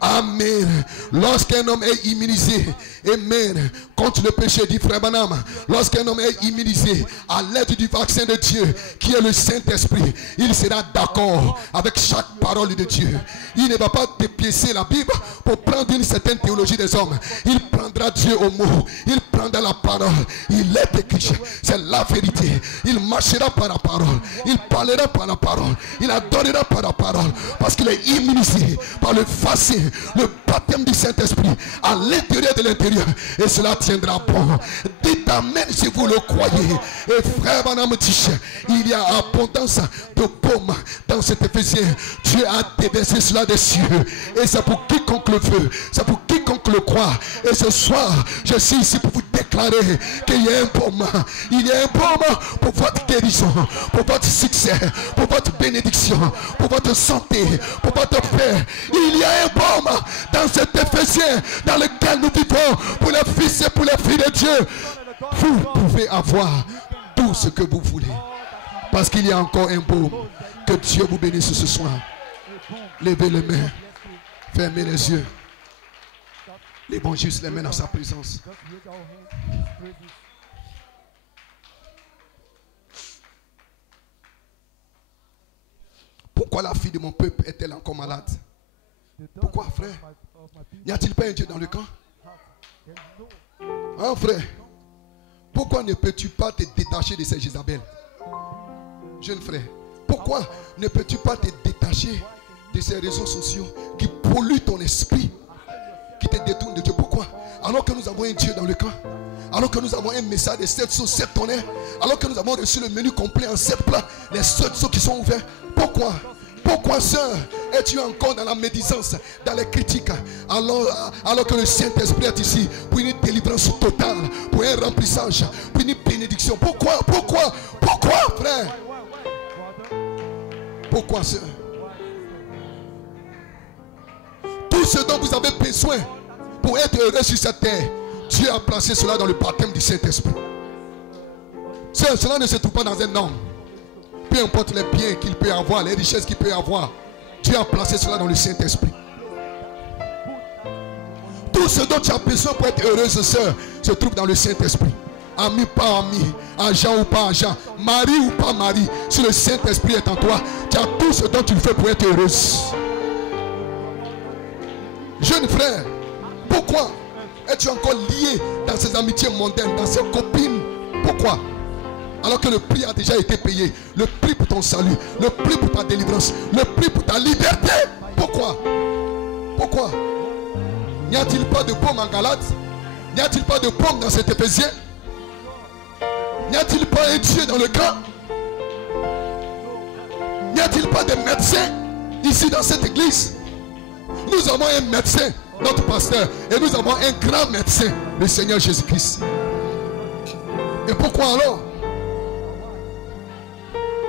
Amen. Lorsqu'un homme est immunisé, amen, contre le péché, dit frère Branham, lorsqu'un homme est immunisé à l'aide du vaccin de Dieu, qui est le Saint-Esprit, il sera d'accord avec chaque parole de Dieu. Il ne va pas dépiécer la Bible pour prendre une certaine théologie des hommes. Il prendra Dieu au mot. Il prendra la parole. Il est écrit. C'est la vérité. Il marchera par la parole. Il parlera par la parole. Il adorera par la parole. Parce qu'il est immunisé par le vaccin, le baptême du Saint-Esprit à l'intérieur de l'intérieur. Et cela tiendra bon. Dites amen si vous le croyez. Et frère Branham dit, il y a abondance de baume dans cet Éphésiens. Dieu a déversé cela des cieux. Et c'est pour quiconque le veut. C'est pour quiconque le croit. Et ce soir, je suis ici pour vous déclarer qu'il y a un baume. Il y a un baume pour votre guérison, pour votre succès, pour votre bénédiction, pour votre santé, pour votre paix. Il y a un baume dans cet Éphésiens dans lequel nous vivons pour les fils et pour les filles de Dieu. Vous pouvez avoir tout ce que vous voulez. Parce qu'il y a encore un baume. Que Dieu vous bénisse ce soir. Levez les mains. Fermez les yeux. Levons juste les mains dans sa présence. Pourquoi la fille de mon peuple est-elle encore malade? Pourquoi, frère? N'y a-t-il pas un Dieu dans le camp? Hein, frère? Pourquoi ne peux-tu pas te détacher de ces Jézabel? Jeune frère, pourquoi ne peux-tu pas te détacher de ces réseaux sociaux qui polluent ton esprit, qui te détournent de Dieu? Pourquoi? Alors que nous avons un Dieu dans le camp, alors que nous avons un message de 7 sauts, 7 tonnerres, alors que nous avons reçu le menu complet en 7 plats, les 7 sauts qui sont ouverts. Pourquoi? Pourquoi, sœur, es-tu encore dans la médisance, dans les critiques, alors que le Saint-Esprit est ici pour une délivrance totale, pour un remplissage, pour une bénédiction? Pourquoi, frère? Pourquoi, sœur? Tout ce dont vous avez besoin pour être heureux sur cette terre, Dieu a placé cela dans le baptême du Saint-Esprit. Sœur, cela ne se trouve pas dans un homme. Peu importe les biens qu'il peut avoir, les richesses qu'il peut avoir, Dieu a placé cela dans le Saint-Esprit. Tout ce dont tu as besoin pour être heureuse, sœur, se trouve dans le Saint-Esprit. Ami pas ami, agent ou pas agent, mari ou pas mari, si le Saint-Esprit est en toi, tu as tout ce dont tu fais pour être heureuse. Jeune frère, pourquoi es-tu encore lié dans ces amitiés mondaines, dans ces copines? Pourquoi? Alors que le prix a déjà été payé. Le prix pour ton salut, le prix pour ta délivrance, le prix pour ta liberté. Pourquoi? Pourquoi? N'y a-t-il pas de pomme en Galate? N'y a-t-il pas de pomme dans cet Éphésiens? N'y a-t-il pas un Dieu dans le camp? N'y a-t-il pas de médecins ici dans cette église? Nous avons un médecin, notre pasteur, et nous avons un grand médecin, le Seigneur Jésus-Christ. Et pourquoi alors?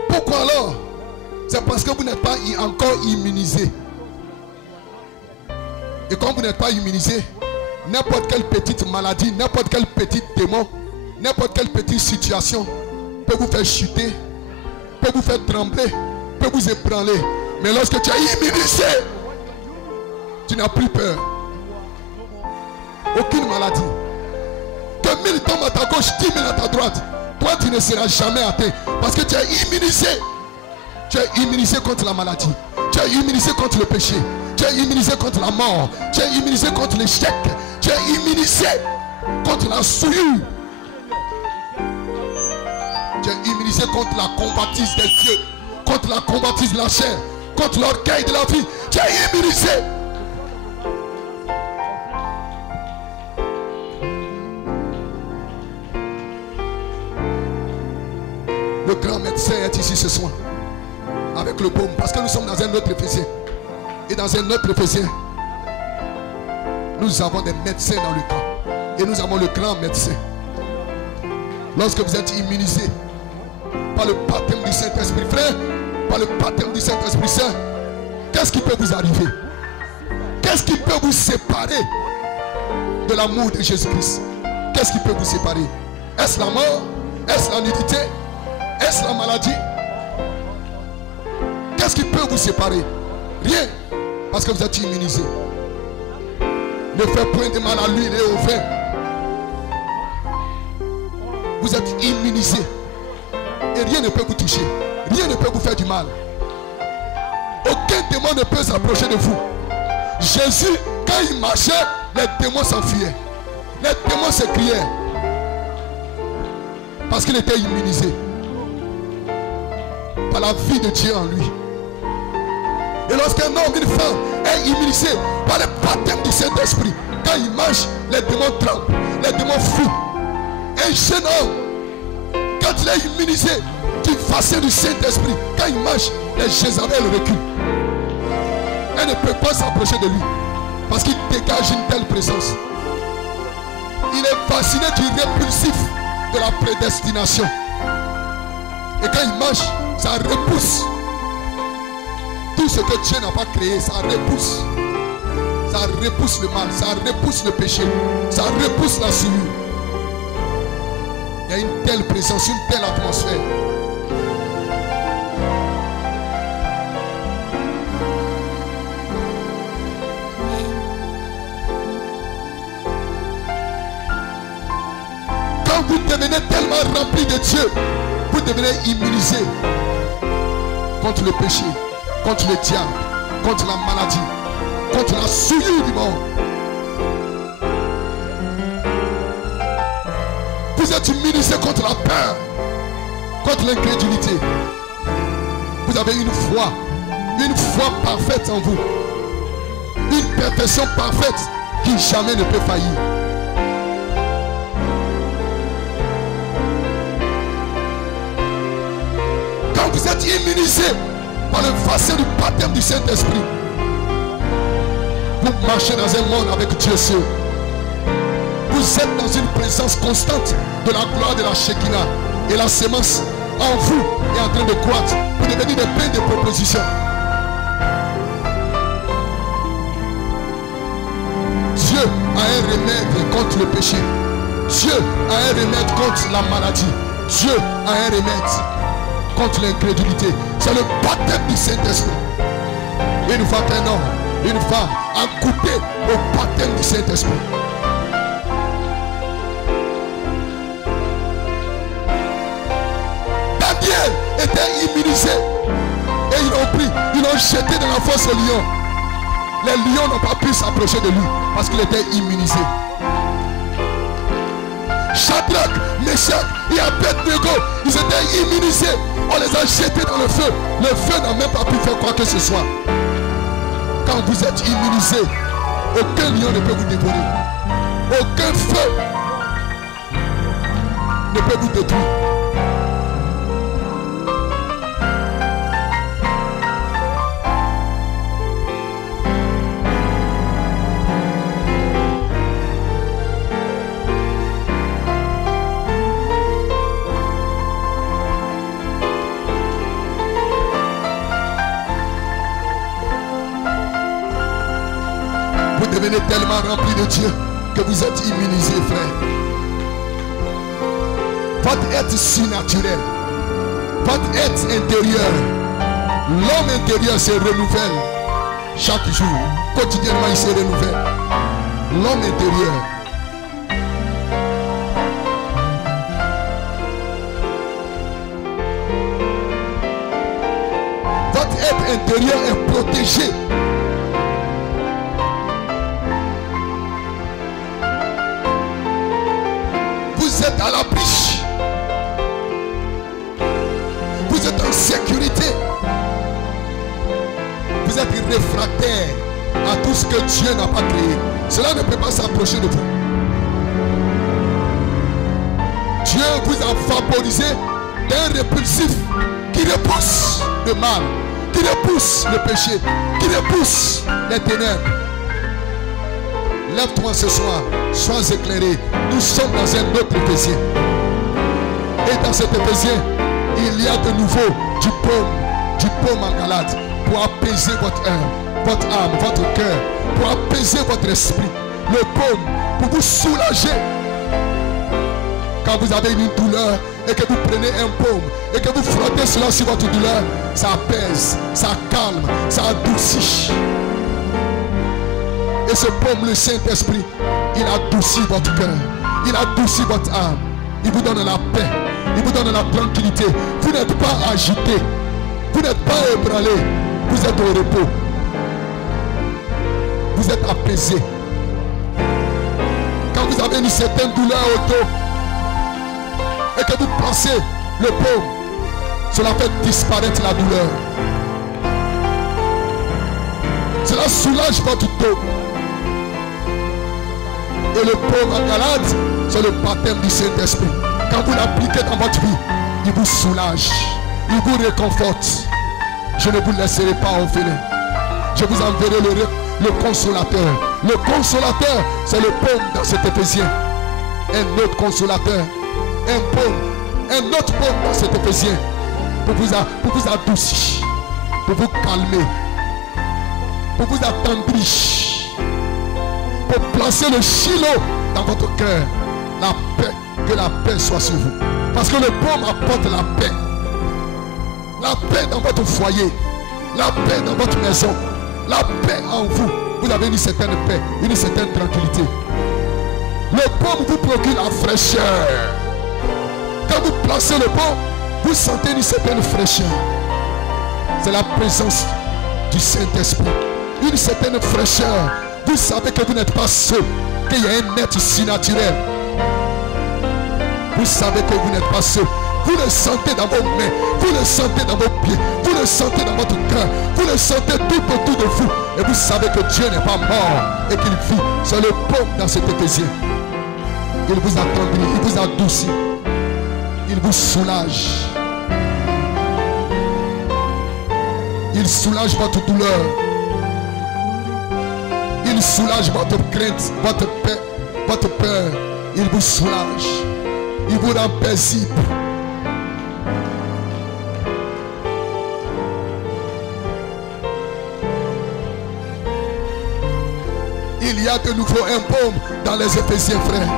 Pourquoi alors? C'est parce que vous n'êtes pas encore immunisé. Et quand vous n'êtes pas immunisé, n'importe quelle petite maladie, n'importe quel petit démon, n'importe quelle petite situation peut vous faire chuter, peut vous faire trembler, peut vous ébranler. Mais lorsque tu es immunisé, tu n'as plus peur. Aucune maladie. Que 1000 tombent à ta gauche, 10 000 à ta droite, toi tu ne seras jamais atteint. Parce que tu es immunisé. Tu es immunisé contre la maladie. Tu es immunisé contre le péché. Tu es immunisé contre la mort. Tu es immunisé contre l'échec. Tu es immunisé contre la souillure. Tu es immunisé contre la convoitise des cieux, contre la convoitise de la chair, contre l'orgueil de la vie. Tu es immunisé. Le grand médecin est ici ce soir avec le baume, parce que nous sommes dans un autre Éphésiens. Et dans un autre Éphésiens, nous avons des médecins dans le camp. Et nous avons le grand médecin. Lorsque vous êtes immunisé par le baptême du Saint-Esprit, frère, par le baptême du Saint-Esprit Saint, qu'est-ce qui peut vous arriver? Qu'est-ce qui peut vous séparer de l'amour de Jésus-Christ? Qu'est-ce qui peut vous séparer? Est-ce la mort? Est-ce la nudité? Est-ce la maladie? Qu'est-ce qui peut vous séparer? Rien, parce que vous êtes immunisé. Ne faites point de mal à l'huile et au vin. Vous êtes immunisé. Et rien ne peut vous toucher. Rien ne peut vous faire du mal. Aucun démon ne peut s'approcher de vous. Jésus, quand il marchait, les démons s'enfuyaient. Les démons s'écriaient. Parce qu'il était immunisé par la vie de Dieu en lui. Et lorsqu'un homme, une femme est immunisé par le baptême du Saint-Esprit, quand il marche, les démons tremblent, les démons fuient. Un jeune homme, quand il est immunisé du vaccin du Saint-Esprit, quand il marche, les Jézabel reculent. Elle ne peut pas s'approcher de lui parce qu'il dégage une telle présence. Il est fasciné du répulsif de la prédestination. Et quand il marche, ça repousse tout ce que Dieu n'a pas créé. Ça repousse. Ça repousse le mal, ça repousse le péché, ça repousse la souillure. Il y a une telle présence, une telle atmosphère. Quand vous devenez tellement rempli de Dieu, vous devenez immunisé contre le péché, contre le diable, contre la maladie, contre la souillure du monde. Vous êtes immunisé contre la peur, contre l'incrédulité. Vous avez une foi parfaite en vous. Une perfection parfaite qui jamais ne peut faillir. Quand vous êtes immunisé par le vaccin du baptême du Saint-Esprit, vous marchez dans un monde avec Dieu seul. Vous êtes dans une présence constante de la gloire de la Shekinah. Et la sémence en vous est en train de croître. Vous devenez des pains de proposition. Dieu a un remède contre le péché. Dieu a un remède contre la maladie. Dieu a un remède contre l'incrédulité. C'est le baptême du Saint-Esprit. Une fois qu'un homme, une femme a goûté au baptême du Saint-Esprit, Daniel était immunisé. Et ils l'ont pris, ils l'ont jeté dans la fosse aux lions. Les lions n'ont pas pu s'approcher de lui parce qu'il était immunisé. Shadrach, Meshach et Abednego, ils étaient immunisés. On les a jetés dans le feu. Le feu n'a même pas pu faire quoi que ce soit. Quand vous êtes immunisé, aucun lion ne peut vous dévorer. Aucun feu ne peut vous détruire. Vous devenez tellement rempli de Dieu que vous êtes immunisé, frère. Votre être surnaturel, votre être intérieur, l'homme intérieur se renouvelle chaque jour. Quotidiennement, il se renouvelle. L'homme intérieur. Votre être intérieur est protégé. Vous êtes à l'abri. Vous êtes en sécurité. Vous êtes réfractaire à tout ce que Dieu n'a pas créé. Cela ne peut pas s'approcher de vous. Dieu vous a vaporisé d'un répulsif qui repousse le mal, qui repousse le péché, qui repousse les ténèbres. Lève-toi ce soir, sois éclairé. Nous sommes dans un autre Éphésiens. Et dans cet Éphésiens, il y a de nouveau du baume en Galate pour apaiser votre âme, votre cœur, pour apaiser votre esprit. Le baume pour vous soulager. Quand vous avez une douleur et que vous prenez un baume et que vous frottez cela sur votre douleur, ça apaise, ça calme, ça adoucit. Et ce baume, le Saint-Esprit, il adoucit votre cœur, il adoucit votre âme, il vous donne la paix, il vous donne la tranquillité. Vous n'êtes pas agité, vous n'êtes pas ébranlé, vous êtes au repos, vous êtes apaisé. Quand vous avez une certaine douleur au dos et que vous placez le baume, cela fait disparaître la douleur. Cela soulage votre dos. Et le baume en Galate, c'est le baptême du Saint-Esprit. Quand vous l'appliquez dans votre vie, il vous soulage, il vous réconforte. Je ne vous laisserai pas orphelin. Je vous enverrai le consolateur. Le consolateur, c'est le baume dans cet Éphésien. Un autre consolateur, un autre baume dans cet Éphésien pour vous adoucir, pour vous calmer, pour vous attendrir, pour placer le chilo dans votre cœur. La paix, que la paix soit sur vous. Parce que le baume apporte la paix. La paix dans votre foyer, la paix dans votre maison, la paix en vous. Vous avez une certaine paix, une certaine tranquillité. Le baume vous procure la fraîcheur. Quand vous placez le baume, vous sentez une certaine fraîcheur. C'est la présence du Saint-Esprit. Une certaine fraîcheur. Vous savez que vous n'êtes pas seul, qu'il y a un être si naturel. Vous savez que vous n'êtes pas seul. Vous le sentez dans vos mains, vous le sentez dans vos pieds, vous le sentez dans votre cœur, vous le sentez tout autour de vous. Et vous savez que Dieu n'est pas mort et qu'il vit. C'est le baume dans cet Éphésien. Il vous attendrit, il vous adoucit, il vous soulage. Il soulage votre douleur. Il soulage votre crainte, votre paix, votre peur. Il vous soulage. Il vous rend paisible. Il y a de nouveau un baume dans les Éphésiens, frères.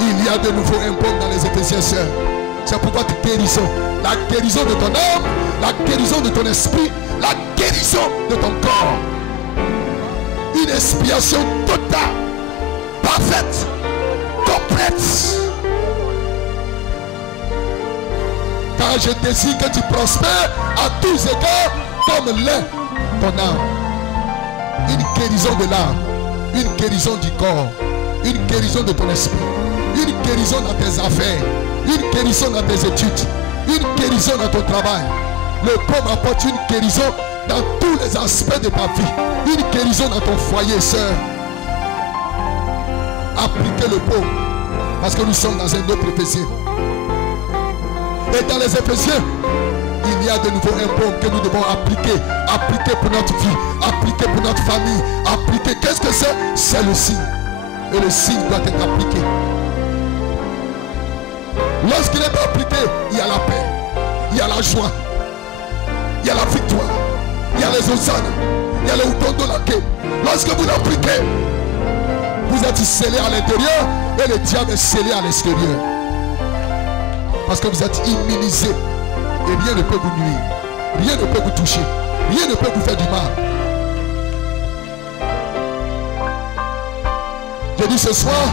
Il y a de nouveau un baume dans les Éphésiens, sœurs. C'est pour votre guérison. La guérison de ton âme, la guérison de ton esprit, la guérison de ton corps. Une expiation totale, parfaite, complète. Car je désire que tu prospères à tous égards comme l'est ton âme. Une guérison de l'âme, une guérison du corps, une guérison de ton esprit, une guérison dans tes affaires, une guérison dans tes études, une guérison dans ton travail. Le baume apporte une guérison dans tous les aspects de ta vie, une guérison dans ton foyer, sœur. Appliquez le baume, parce que nous sommes dans un autre Éphésien. Et dans les Éphésiens, il y a de nouveau un baume que nous devons appliquer. Appliquer pour notre vie, appliquer pour notre famille, appliquer. Qu'est-ce que c'est? C'est le signe. Et le signe doit être appliqué. Lorsqu'il est appliqué, il y a la paix, il y a la joie, il y a la victoire, il y a les hosannes, il y a le bouton de la quai. Lorsque vous l'appliquez, vous êtes scellé à l'intérieur et le diable est scellé à l'extérieur. Parce que vous êtes immunisé et rien ne peut vous nuire, rien ne peut vous toucher, rien ne peut vous faire du mal. Je dis ce soir,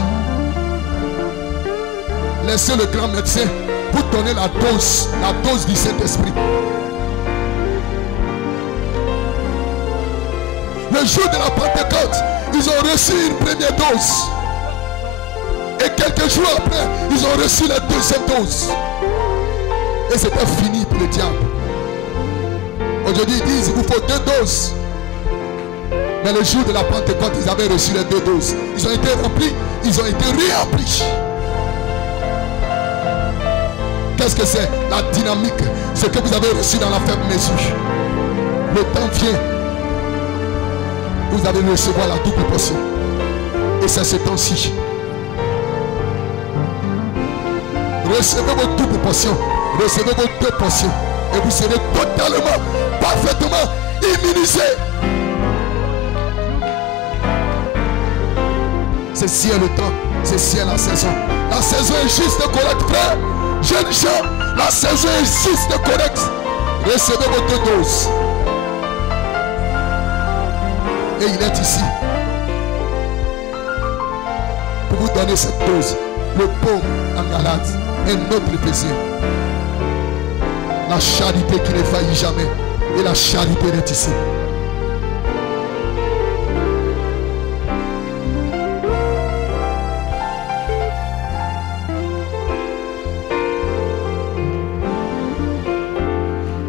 laissez le grand médecin vous donner la dose du Saint-Esprit. Le jour de la Pentecôte, ils ont reçu une première dose. Et quelques jours après, ils ont reçu la deuxième dose. Et c'était fini pour le diable. Aujourd'hui, ils disent, il vous faut 2 doses. Mais le jour de la Pentecôte, ils avaient reçu les 2 doses. Ils ont été remplis, ils ont été réemplis. Qu'est-ce que c'est? La dynamique. Ce que vous avez reçu dans la faible mesure. Le temps vient. Vous allez recevoir la double portion. Et c'est ce temps-ci. Recevez vos doubles portions. Recevez vos 2 portions. Et vous serez totalement, parfaitement immunisés. Ceci est le temps. Ceci est la saison. La saison est juste et correcte, frère. Jeunes gens, la saison est juste et correcte. Recevez vos 2 doses. Et il est ici pour vous donner cette dose. Le baume en Galate, un autre Éphésiens. La charité qui ne faillit jamais. Et la charité est ici.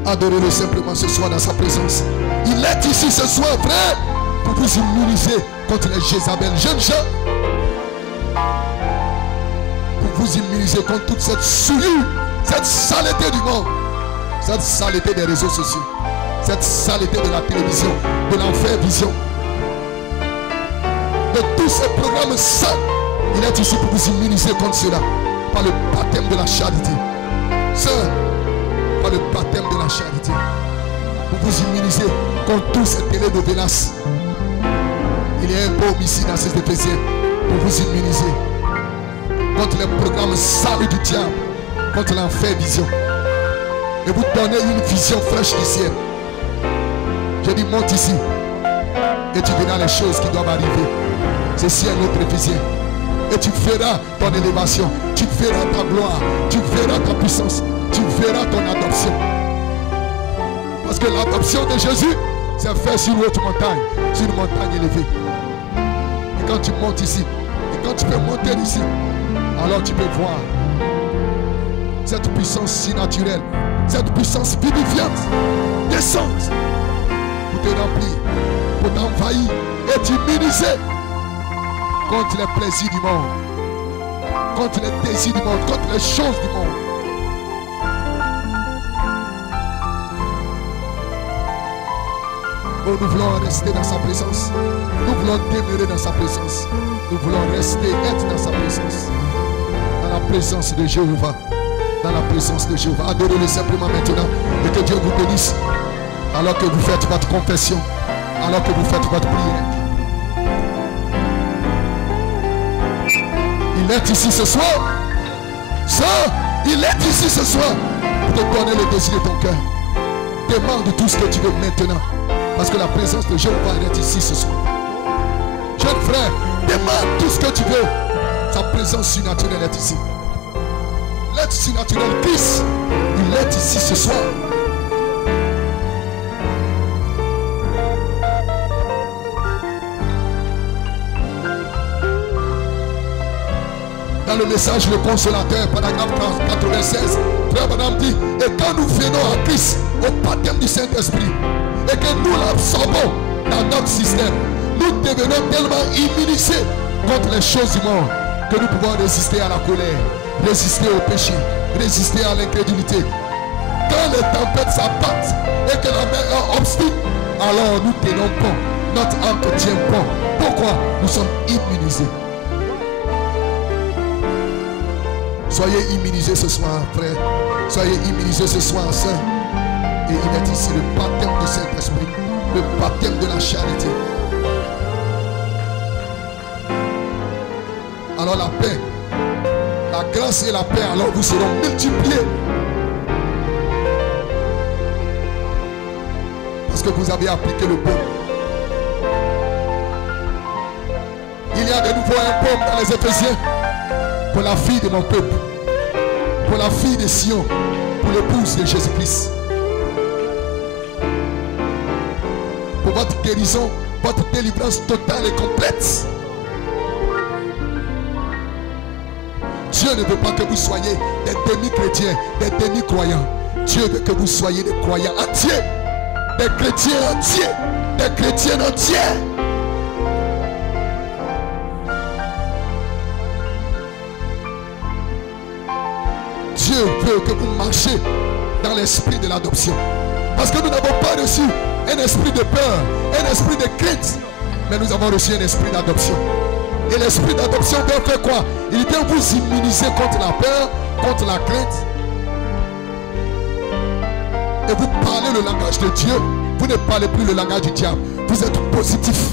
Adorez-le simplement ce soir dans sa présence. Il est ici ce soir, frère, pour vous immuniser contre les Jézabel. Jeunes gens, pour vous immuniser contre toute cette souillure, cette saleté du monde, cette saleté des réseaux sociaux, cette saleté de la télévision, de l'enfer vision, de tous ces programmes sains. Il est ici pour vous immuniser contre cela par le baptême de la charité. Sœur, par le baptême de la charité, pour vous immuniser contre tous ces télés de menaces. Il y a un baume ici dans ces Éphésiens pour vous immuniser contre les programmes sales du diable, contre l'enfer vision, et vous donner une vision fraîche du ciel. Je dis monte ici et tu verras les choses qui doivent arriver. Ceci est notre Éphésien. Et tu verras ton élévation, tu verras ta gloire, tu verras ta puissance, tu verras ton adoption. Parce que l'adoption de Jésus, c'est fait sur une haute montagne, sur une montagne élevée. Et quand tu montes ici, et quand tu peux monter ici, alors tu peux voir cette puissance si naturelle, cette puissance vivifiante, descente pour te remplir, pour t'envahir et t'immuniser contre les plaisirs du monde, contre les désirs du monde, contre les choses du monde. Oh, nous voulons rester dans sa présence. Nous voulons demeurer dans sa présence. Nous voulons rester, être dans sa présence. Dans la présence de Jéhovah. Dans la présence de Jéhovah. Adorez-le simplement maintenant. Et que Dieu vous bénisse. Alors que vous faites votre confession. Alors que vous faites votre prière. Il est ici ce soir. Ça, il est ici ce soir. Pour te donner le désir de ton cœur. Demande tout ce que tu veux maintenant. Parce que la présence de Jéhovah est ici ce soir. Jeune frère, demande tout ce que tu veux. Sa présence surnaturelle est ici. L'être surnaturel Christ, il est ici ce soir. Dans le message, le consolateur, paragraphe 96, frère Madame dit, et quand nous venons à Christ, au baptême du Saint-Esprit, et que nous l'absorbons dans notre système, nous devenons tellement immunisés contre les choses du monde que nous pouvons résister à la colère, résister au péché, résister à l'incrédulité. Quand les tempêtes s'abattent et que la mer est obstinée, alors nous tenons bon, notre âme tient bon. Pourquoi? Nous sommes immunisés. Soyez immunisés ce soir, frère. Soyez immunisés ce soir, sœur. Et il est ici le baptême du Saint-Esprit, le baptême de la charité. Alors la paix, la grâce et la paix, alors vous seront multipliés. Parce que vous avez appliqué le baume. Il y a de nouveau un baume dans les Éphésiens pour la fille de mon peuple, pour la fille de Sion, pour l'épouse de Jésus-Christ. Pour votre guérison, votre délivrance totale et complète. Dieu ne veut pas que vous soyez des demi-chrétiens, des demi-croyants. Dieu veut que vous soyez des croyants entiers, des chrétiens entiers, des chrétiens entiers. Dieu veut que vous marchiez dans l'esprit de l'adoption. Parce que nous n'avons pas reçu un esprit de peur, un esprit de crainte, mais nous avons reçu un esprit d'adoption. Et l'esprit d'adoption vient faire quoi? Il vient vous immuniser contre la peur, contre la crainte et vous parlez le langage de Dieu, vous ne parlez plus le langage du diable. Vous êtes positif.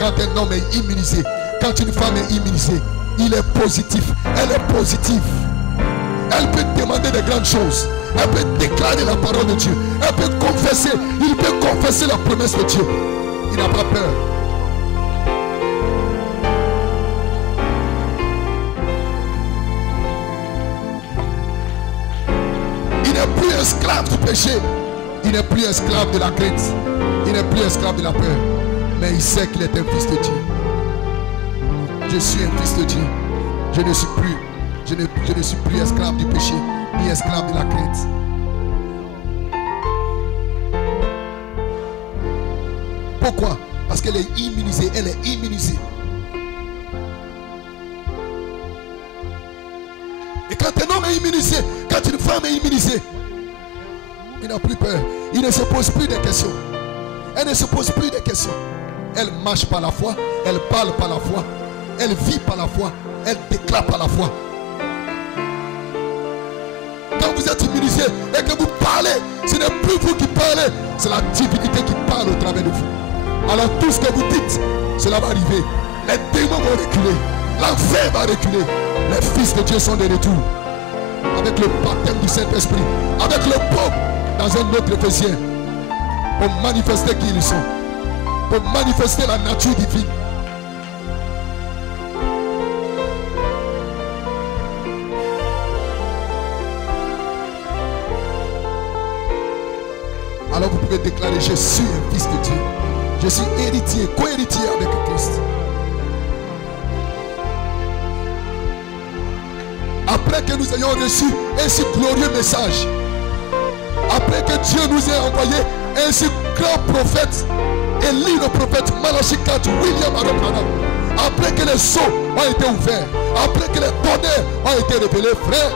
Quand un homme est immunisé, quand une femme est immunisée, il est positif, elle est positive. Elle peut demander de grandes choses. Elle peut déclarer la parole de Dieu. Elle peut confesser. Il peut confesser la promesse de Dieu. Il n'a pas peur. Il n'est plus esclave du péché. Il n'est plus esclave de la crainte. Il n'est plus esclave de la peur. Mais il sait qu'il est un fils de Dieu. Je suis un fils de Dieu. Je ne suis plus esclave du péché, ni esclave de la crainte. Pourquoi? Parce qu'elle est immunisée. Elle est immunisée. Et quand un homme est immunisé, quand une femme est immunisée, il n'a plus peur. Il ne se pose plus de questions. Elle ne se pose plus de questions. Elle marche par la foi. Elle parle par la foi. Elle vit par la foi. Elle déclare par la foi. Quand vous êtes immunisé et que vous parlez, ce n'est plus vous qui parlez, c'est la divinité qui parle au travers de vous. Alors tout ce que vous dites, cela va arriver. Les démons vont reculer. L'enfer va reculer. Les fils de Dieu sont de retour. Avec le baptême du Saint-Esprit. Avec le peuple dans un autre Éphésien. Pour manifester qui ils sont. Pour manifester la nature divine. Alors vous pouvez déclarer: je suis un fils de Dieu. Je suis héritier, co-héritier avec Christ. Après que nous ayons reçu un si glorieux message, après que Dieu nous ait envoyé un si grand prophète, Élie le prophète, Malachi 4, William Branham, après que les sceaux ont été ouverts, après que les tonnerres ont été révélés, frère,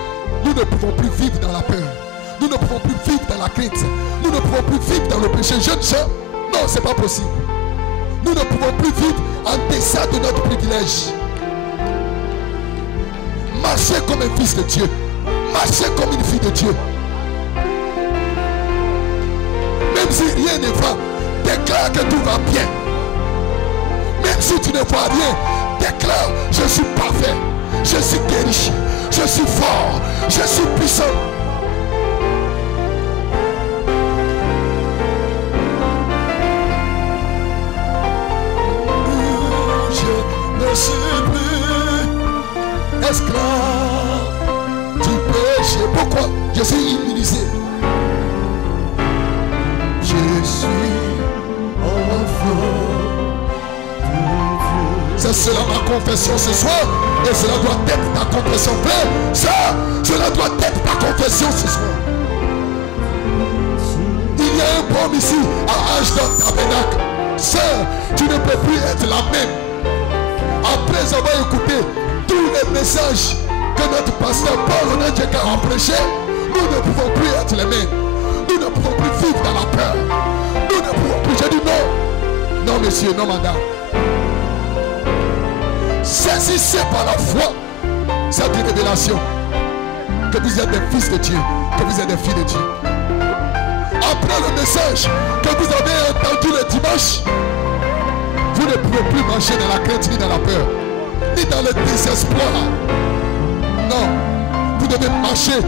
nous ne pouvons plus vivre dans la peur. Nous ne pouvons plus vivre dans la crainte. Nous ne pouvons plus vivre dans le péché. Jeunes gens, non, ce n'est pas possible. Nous ne pouvons plus vivre en deçà de notre privilège. Marchez comme un fils de Dieu. Marchez comme une fille de Dieu. Même si rien ne va, déclare que tout va bien. Même si tu ne vois rien, déclare: je suis parfait, je suis guéri, je suis fort, je suis puissant. Je ne suis plus esclave du péché. Pourquoi? Je suis immunisé. Je suis enfant de Dieu. C'est cela ma confession ce soir. Et cela doit être ta confession, frère. Ça, cela doit être ta confession ce soir. Il y a un pomme ici à Ashdod Tabernacle. Sœur, tu ne peux plus être la même. Après avoir écouté tous les messages que notre pasteur Paul Onadjeka a prêché, nous ne pouvons plus être les mêmes. Nous ne pouvons plus vivre dans la peur. Nous ne pouvons plus. J'ai dit non. Non, monsieur, non, madame. Saisissez par la foi cette révélation que vous êtes des fils de Dieu, que vous êtes des filles de Dieu. Après le message que vous avez entendu le dimanche, vous ne pouvez plus marcher dans la crainte ni dans la peur, ni dans le désespoir. Non, vous devez marcher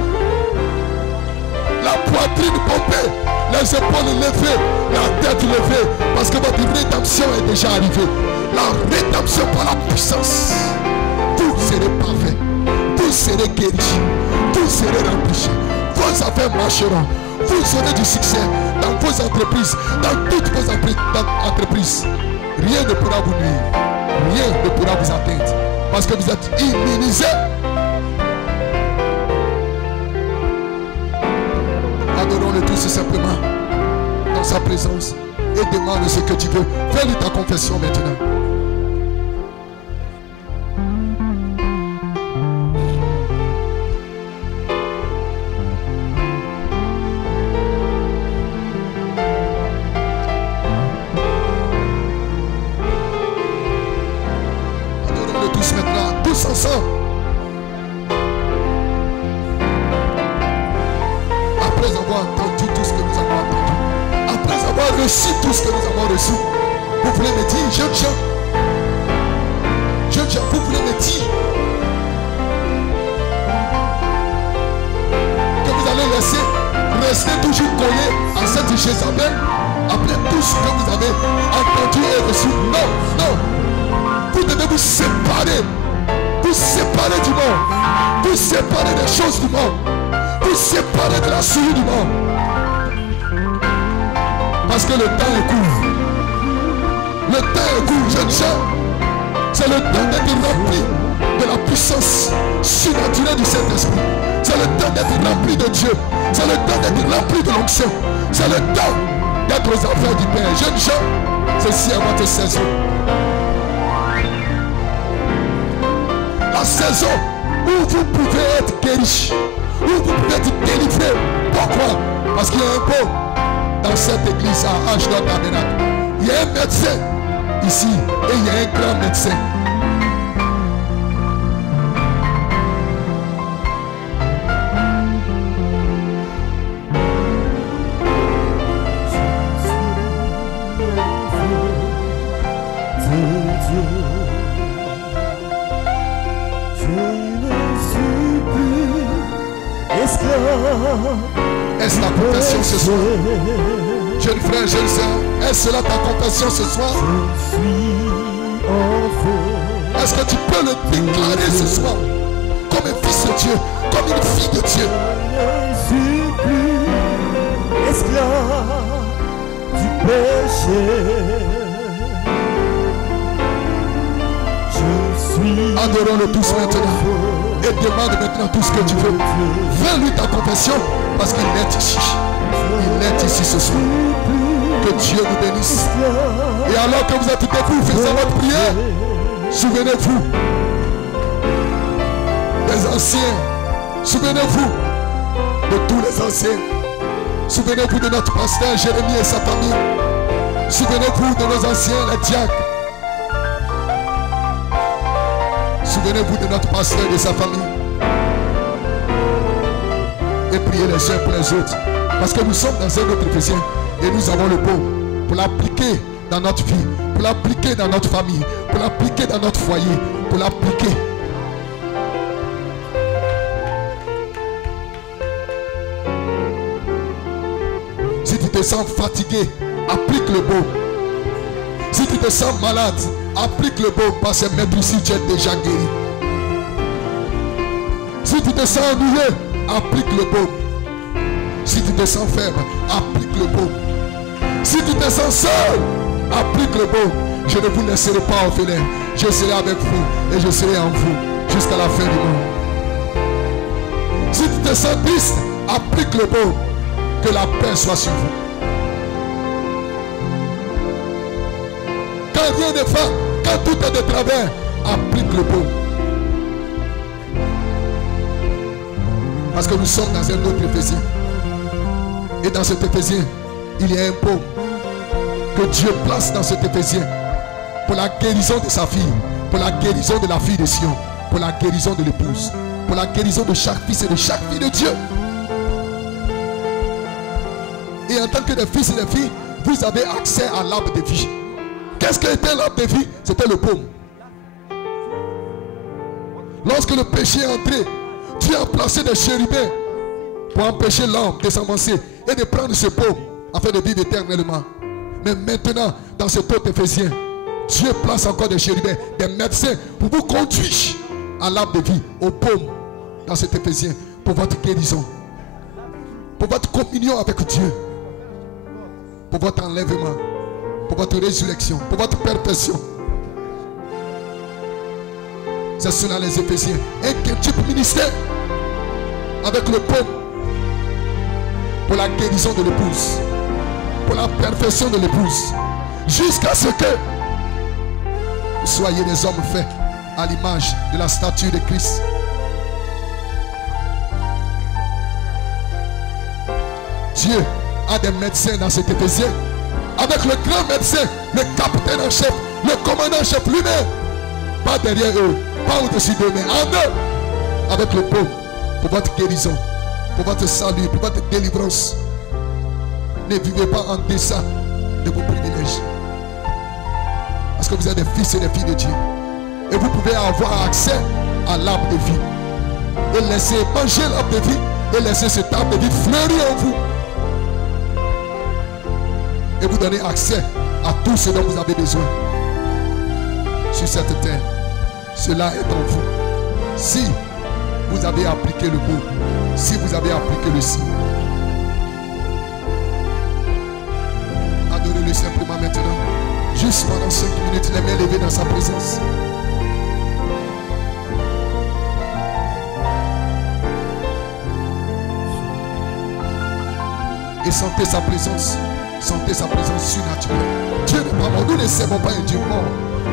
la poitrine pompée, les épaules levées, la tête levée, parce que votre rédemption est déjà arrivée. La rédemption par la puissance. Vous serez parfait, vous serez guéris, vous serez remplis. Vos affaires marcheront. Vous aurez du succès dans vos entreprises, dans toutes vos entreprises. Rien ne pourra vous nuire. Rien ne pourra vous atteindre. Parce que vous êtes immunisés. Adorons-le tous simplement dans sa présence et demande ce que tu veux. Fais-lui ta confession maintenant. ce que nous avons reçu. Vous voulez me dire, jeunes gens, vous voulez me dire que vous allez rester toujours collé à cette Jézabel après tout ce que vous avez entendu et reçu. Non, non. Vous devez vous séparer du monde, vous séparer des choses du monde, vous séparer de la souillure du monde. Parce que le temps est court. Le temps est court, jeunes gens. C'est le temps d'être rempli de la puissance surnaturelle du Saint-Esprit. C'est le temps d'être rempli de Dieu. C'est le temps d'être rempli de l'onction. C'est le temps d'être aux affaires du Père. Jeunes gens, ceci est votre saison. La saison où vous pouvez être guéri, où vous pouvez être délivré. Pourquoi? Parce qu'il y a un pot dans cette église à Ashdod Tabernacle. Il y a un médecin ici et il y a un grand médecin. Est-ce la confession ce soir? Jeune frère, jeune soeur, est-ce là ta confession ce soir? Est-ce que tu peux le déclarer ce soir? Comme un fils de Dieu, comme une fille de Dieu. Je suis plus esclave du péché. Je suis. Adorons-le tous maintenant. Et demande maintenant tout ce que tu veux. Fais-lui ta confession parce qu'il est ici. Il est ici ce soir. Que Dieu nous bénisse. Et alors que vous êtes debout, faisant votre prière, souvenez-vous des anciens. Souvenez-vous de tous les anciens. Souvenez-vous de notre pasteur Jérémie et sa famille. Souvenez-vous de nos anciens, les diacres. Souvenez-vous de notre pasteur et de sa famille. Et priez les uns pour les autres. Parce que nous sommes dans un autre Éphésiens. Et nous avons le bon pour l'appliquer dans notre vie. Pour l'appliquer dans notre famille. Pour l'appliquer dans notre foyer. Pour l'appliquer. Si tu te sens fatigué, applique le bon. Si tu te sens malade, applique le baume parce que maître ici tu es déjà guéri. Si tu te sens ennuyé, applique le baume. Si tu te sens faible, applique le baume. Si tu te sens seul, applique le baume. Je ne vous laisserai pas orphelin. Je serai avec vous et je serai en vous jusqu'à la fin du monde. Si tu te sens triste, applique le baume. Que la paix soit sur vous. Quand rien ne va, quand tout est de travers, applique le baume. Parce que nous sommes dans un autre Éphésien. Et dans cet Éphésien, il y a un baume que Dieu place dans cet Éphésien pour la guérison de sa fille, pour la guérison de la fille de Sion, pour la guérison de l'épouse, pour la guérison de chaque fils et de chaque fille de Dieu. Et en tant que des fils et des filles, vous avez accès à l'arbre de vie. Qu'est-ce qu'était l'arbre de vie? C'était le baume. Lorsque le péché est entré, Dieu a placé des chérubins pour empêcher l'homme de s'avancer et de prendre ce baume afin de vivre éternellement. Mais maintenant, dans cet autre Éphésien, Dieu place encore des chérubins, des médecins pour vous conduire à l'arbre de vie, au baume, dans cet Éphésien, pour votre guérison, pour votre communion avec Dieu, pour votre enlèvement, pour votre résurrection, pour votre perfection. C'est cela les Éphésiens. Un type ministère avec le baume pour la guérison de l'épouse, pour la perfection de l'épouse, jusqu'à ce que vous soyez des hommes faits à l'image de la statue de Christ. Dieu a des médecins dans cet Éphésien, avec le grand médecin, le capitaine en chef, le commandant en chef lui-même, pas derrière eux, pas au-dessus d'eux, mais en eux, avec le baume pour votre guérison, pour votre salut, pour votre délivrance. Ne vivez pas en deçà de vos privilèges. Parce que vous êtes des fils et des filles de Dieu. Et vous pouvez avoir accès à l'arbre de vie. Et laisser manger l'arbre de vie. Et laisser cet arbre de vie fleurir en vous. Et vous donner accès à tout ce dont vous avez besoin. Sur cette terre. Cela est en vous. Si vous avez appliqué le mot. Si vous avez appliqué le signe. Adorez-le simplement maintenant. Juste pendant 5 minutes, les mains levées dans sa présence. Et sentez sa présence. Sentez sa présence surnaturelle. Dieu n'est pas mort. Nous ne servons pas un Dieu mort.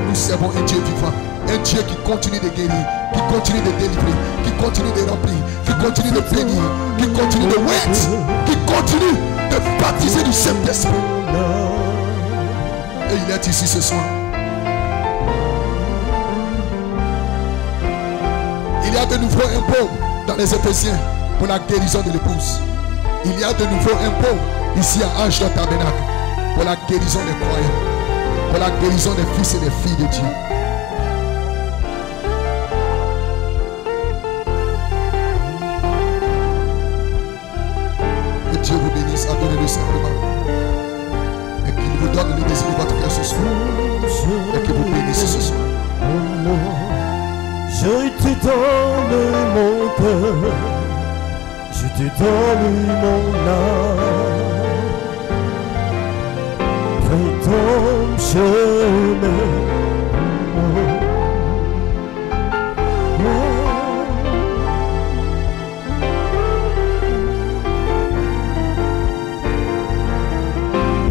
Nous servons un Dieu vivant. Un Dieu qui continue de guérir, qui continue de délivrer, qui continue de remplir, qui continue de bénir, qui continue de wait, qui continue de baptiser du Saint-Esprit. Et il est ici ce soir. Il y a de nouveau un baume dans les Éphésiens pour la guérison de l'épouse. Il y a de nouveau un baume ici à Ange de Tabernacle pour la guérison des croyants, pour la guérison des fils et des filles de Dieu. Que Dieu vous bénisse, adorez-le simplement. Et qu'il vous donne le désir de votre cœur ce soir. Et qu'il vous bénisse ce soir. Je te donne mon cœur, je te donne mon âme, fais ton chemin.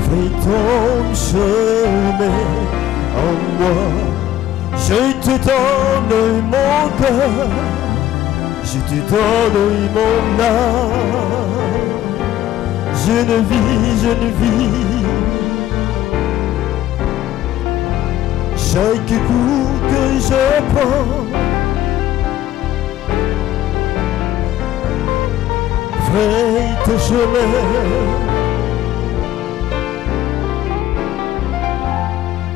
Fais ton chemin en moi. Je te donne mon cœur, je te donne mon âme. Je ne vis. Chaque coup que je prends, fais ton chemin.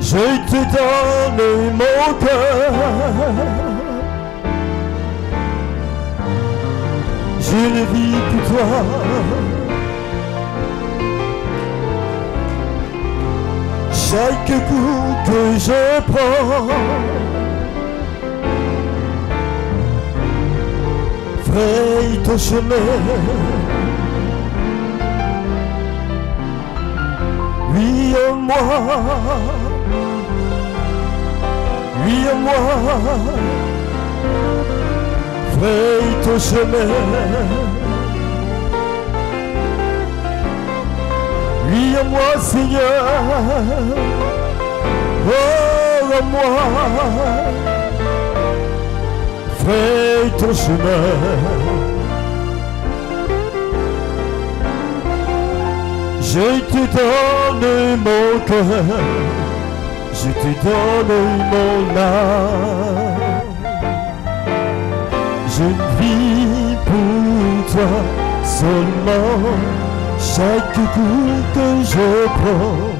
Je te donne mon cœur, je ne vis pour toi. Chaque coup que je prends, fraye ton chemin. Oui en moi. Oui en moi, fraye ton chemin. Oui en moi, Seigneur, oh en moi, fraye ton chemin. Je te donne mon cœur, je te donne mon âme. Je vis pour toi seulement. Chaque coup que je prends,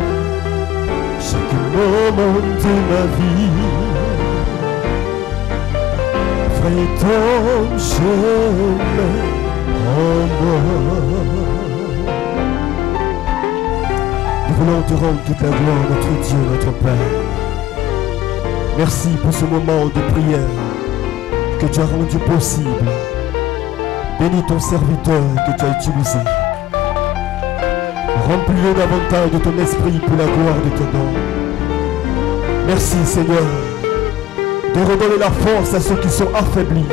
chaque moment de ma vie, fais ton chemin en moi. Nous voulons te rendre toute la gloire, notre Dieu, notre Père. Merci pour ce moment de prière que tu as rendu possible. Bénis ton serviteur que tu as utilisé. Remplis-le davantage de ton esprit pour la gloire de ton nom. Merci Seigneur de redonner la force à ceux qui sont affaiblis,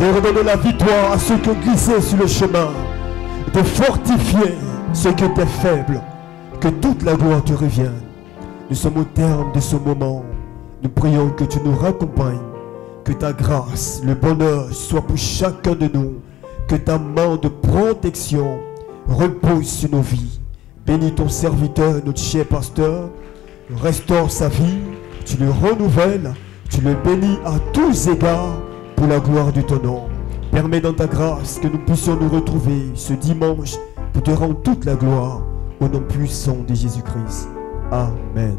de redonner la victoire à ceux qui ont glissé sur le chemin, de fortifier ceux qui étaient faibles. Que toute la gloire te revienne. Nous sommes au terme de ce moment. Nous prions que tu nous raccompagnes. Que ta grâce, le bonheur soit pour chacun de nous. Que ta main de protection repose sur nos vies. Bénis ton serviteur, notre cher pasteur. Restaure sa vie. Tu le renouvelles. Tu le bénis à tous égards pour la gloire de ton nom. Permets dans ta grâce que nous puissions nous retrouver ce dimanche pour te rendre toute la gloire. Au nom puissant de Jésus-Christ. Amen.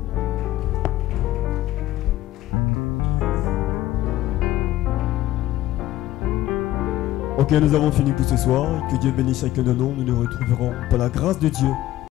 Ok, nous avons fini pour ce soir. Que Dieu bénisse chacun de nous. Nous nous retrouverons par la grâce de Dieu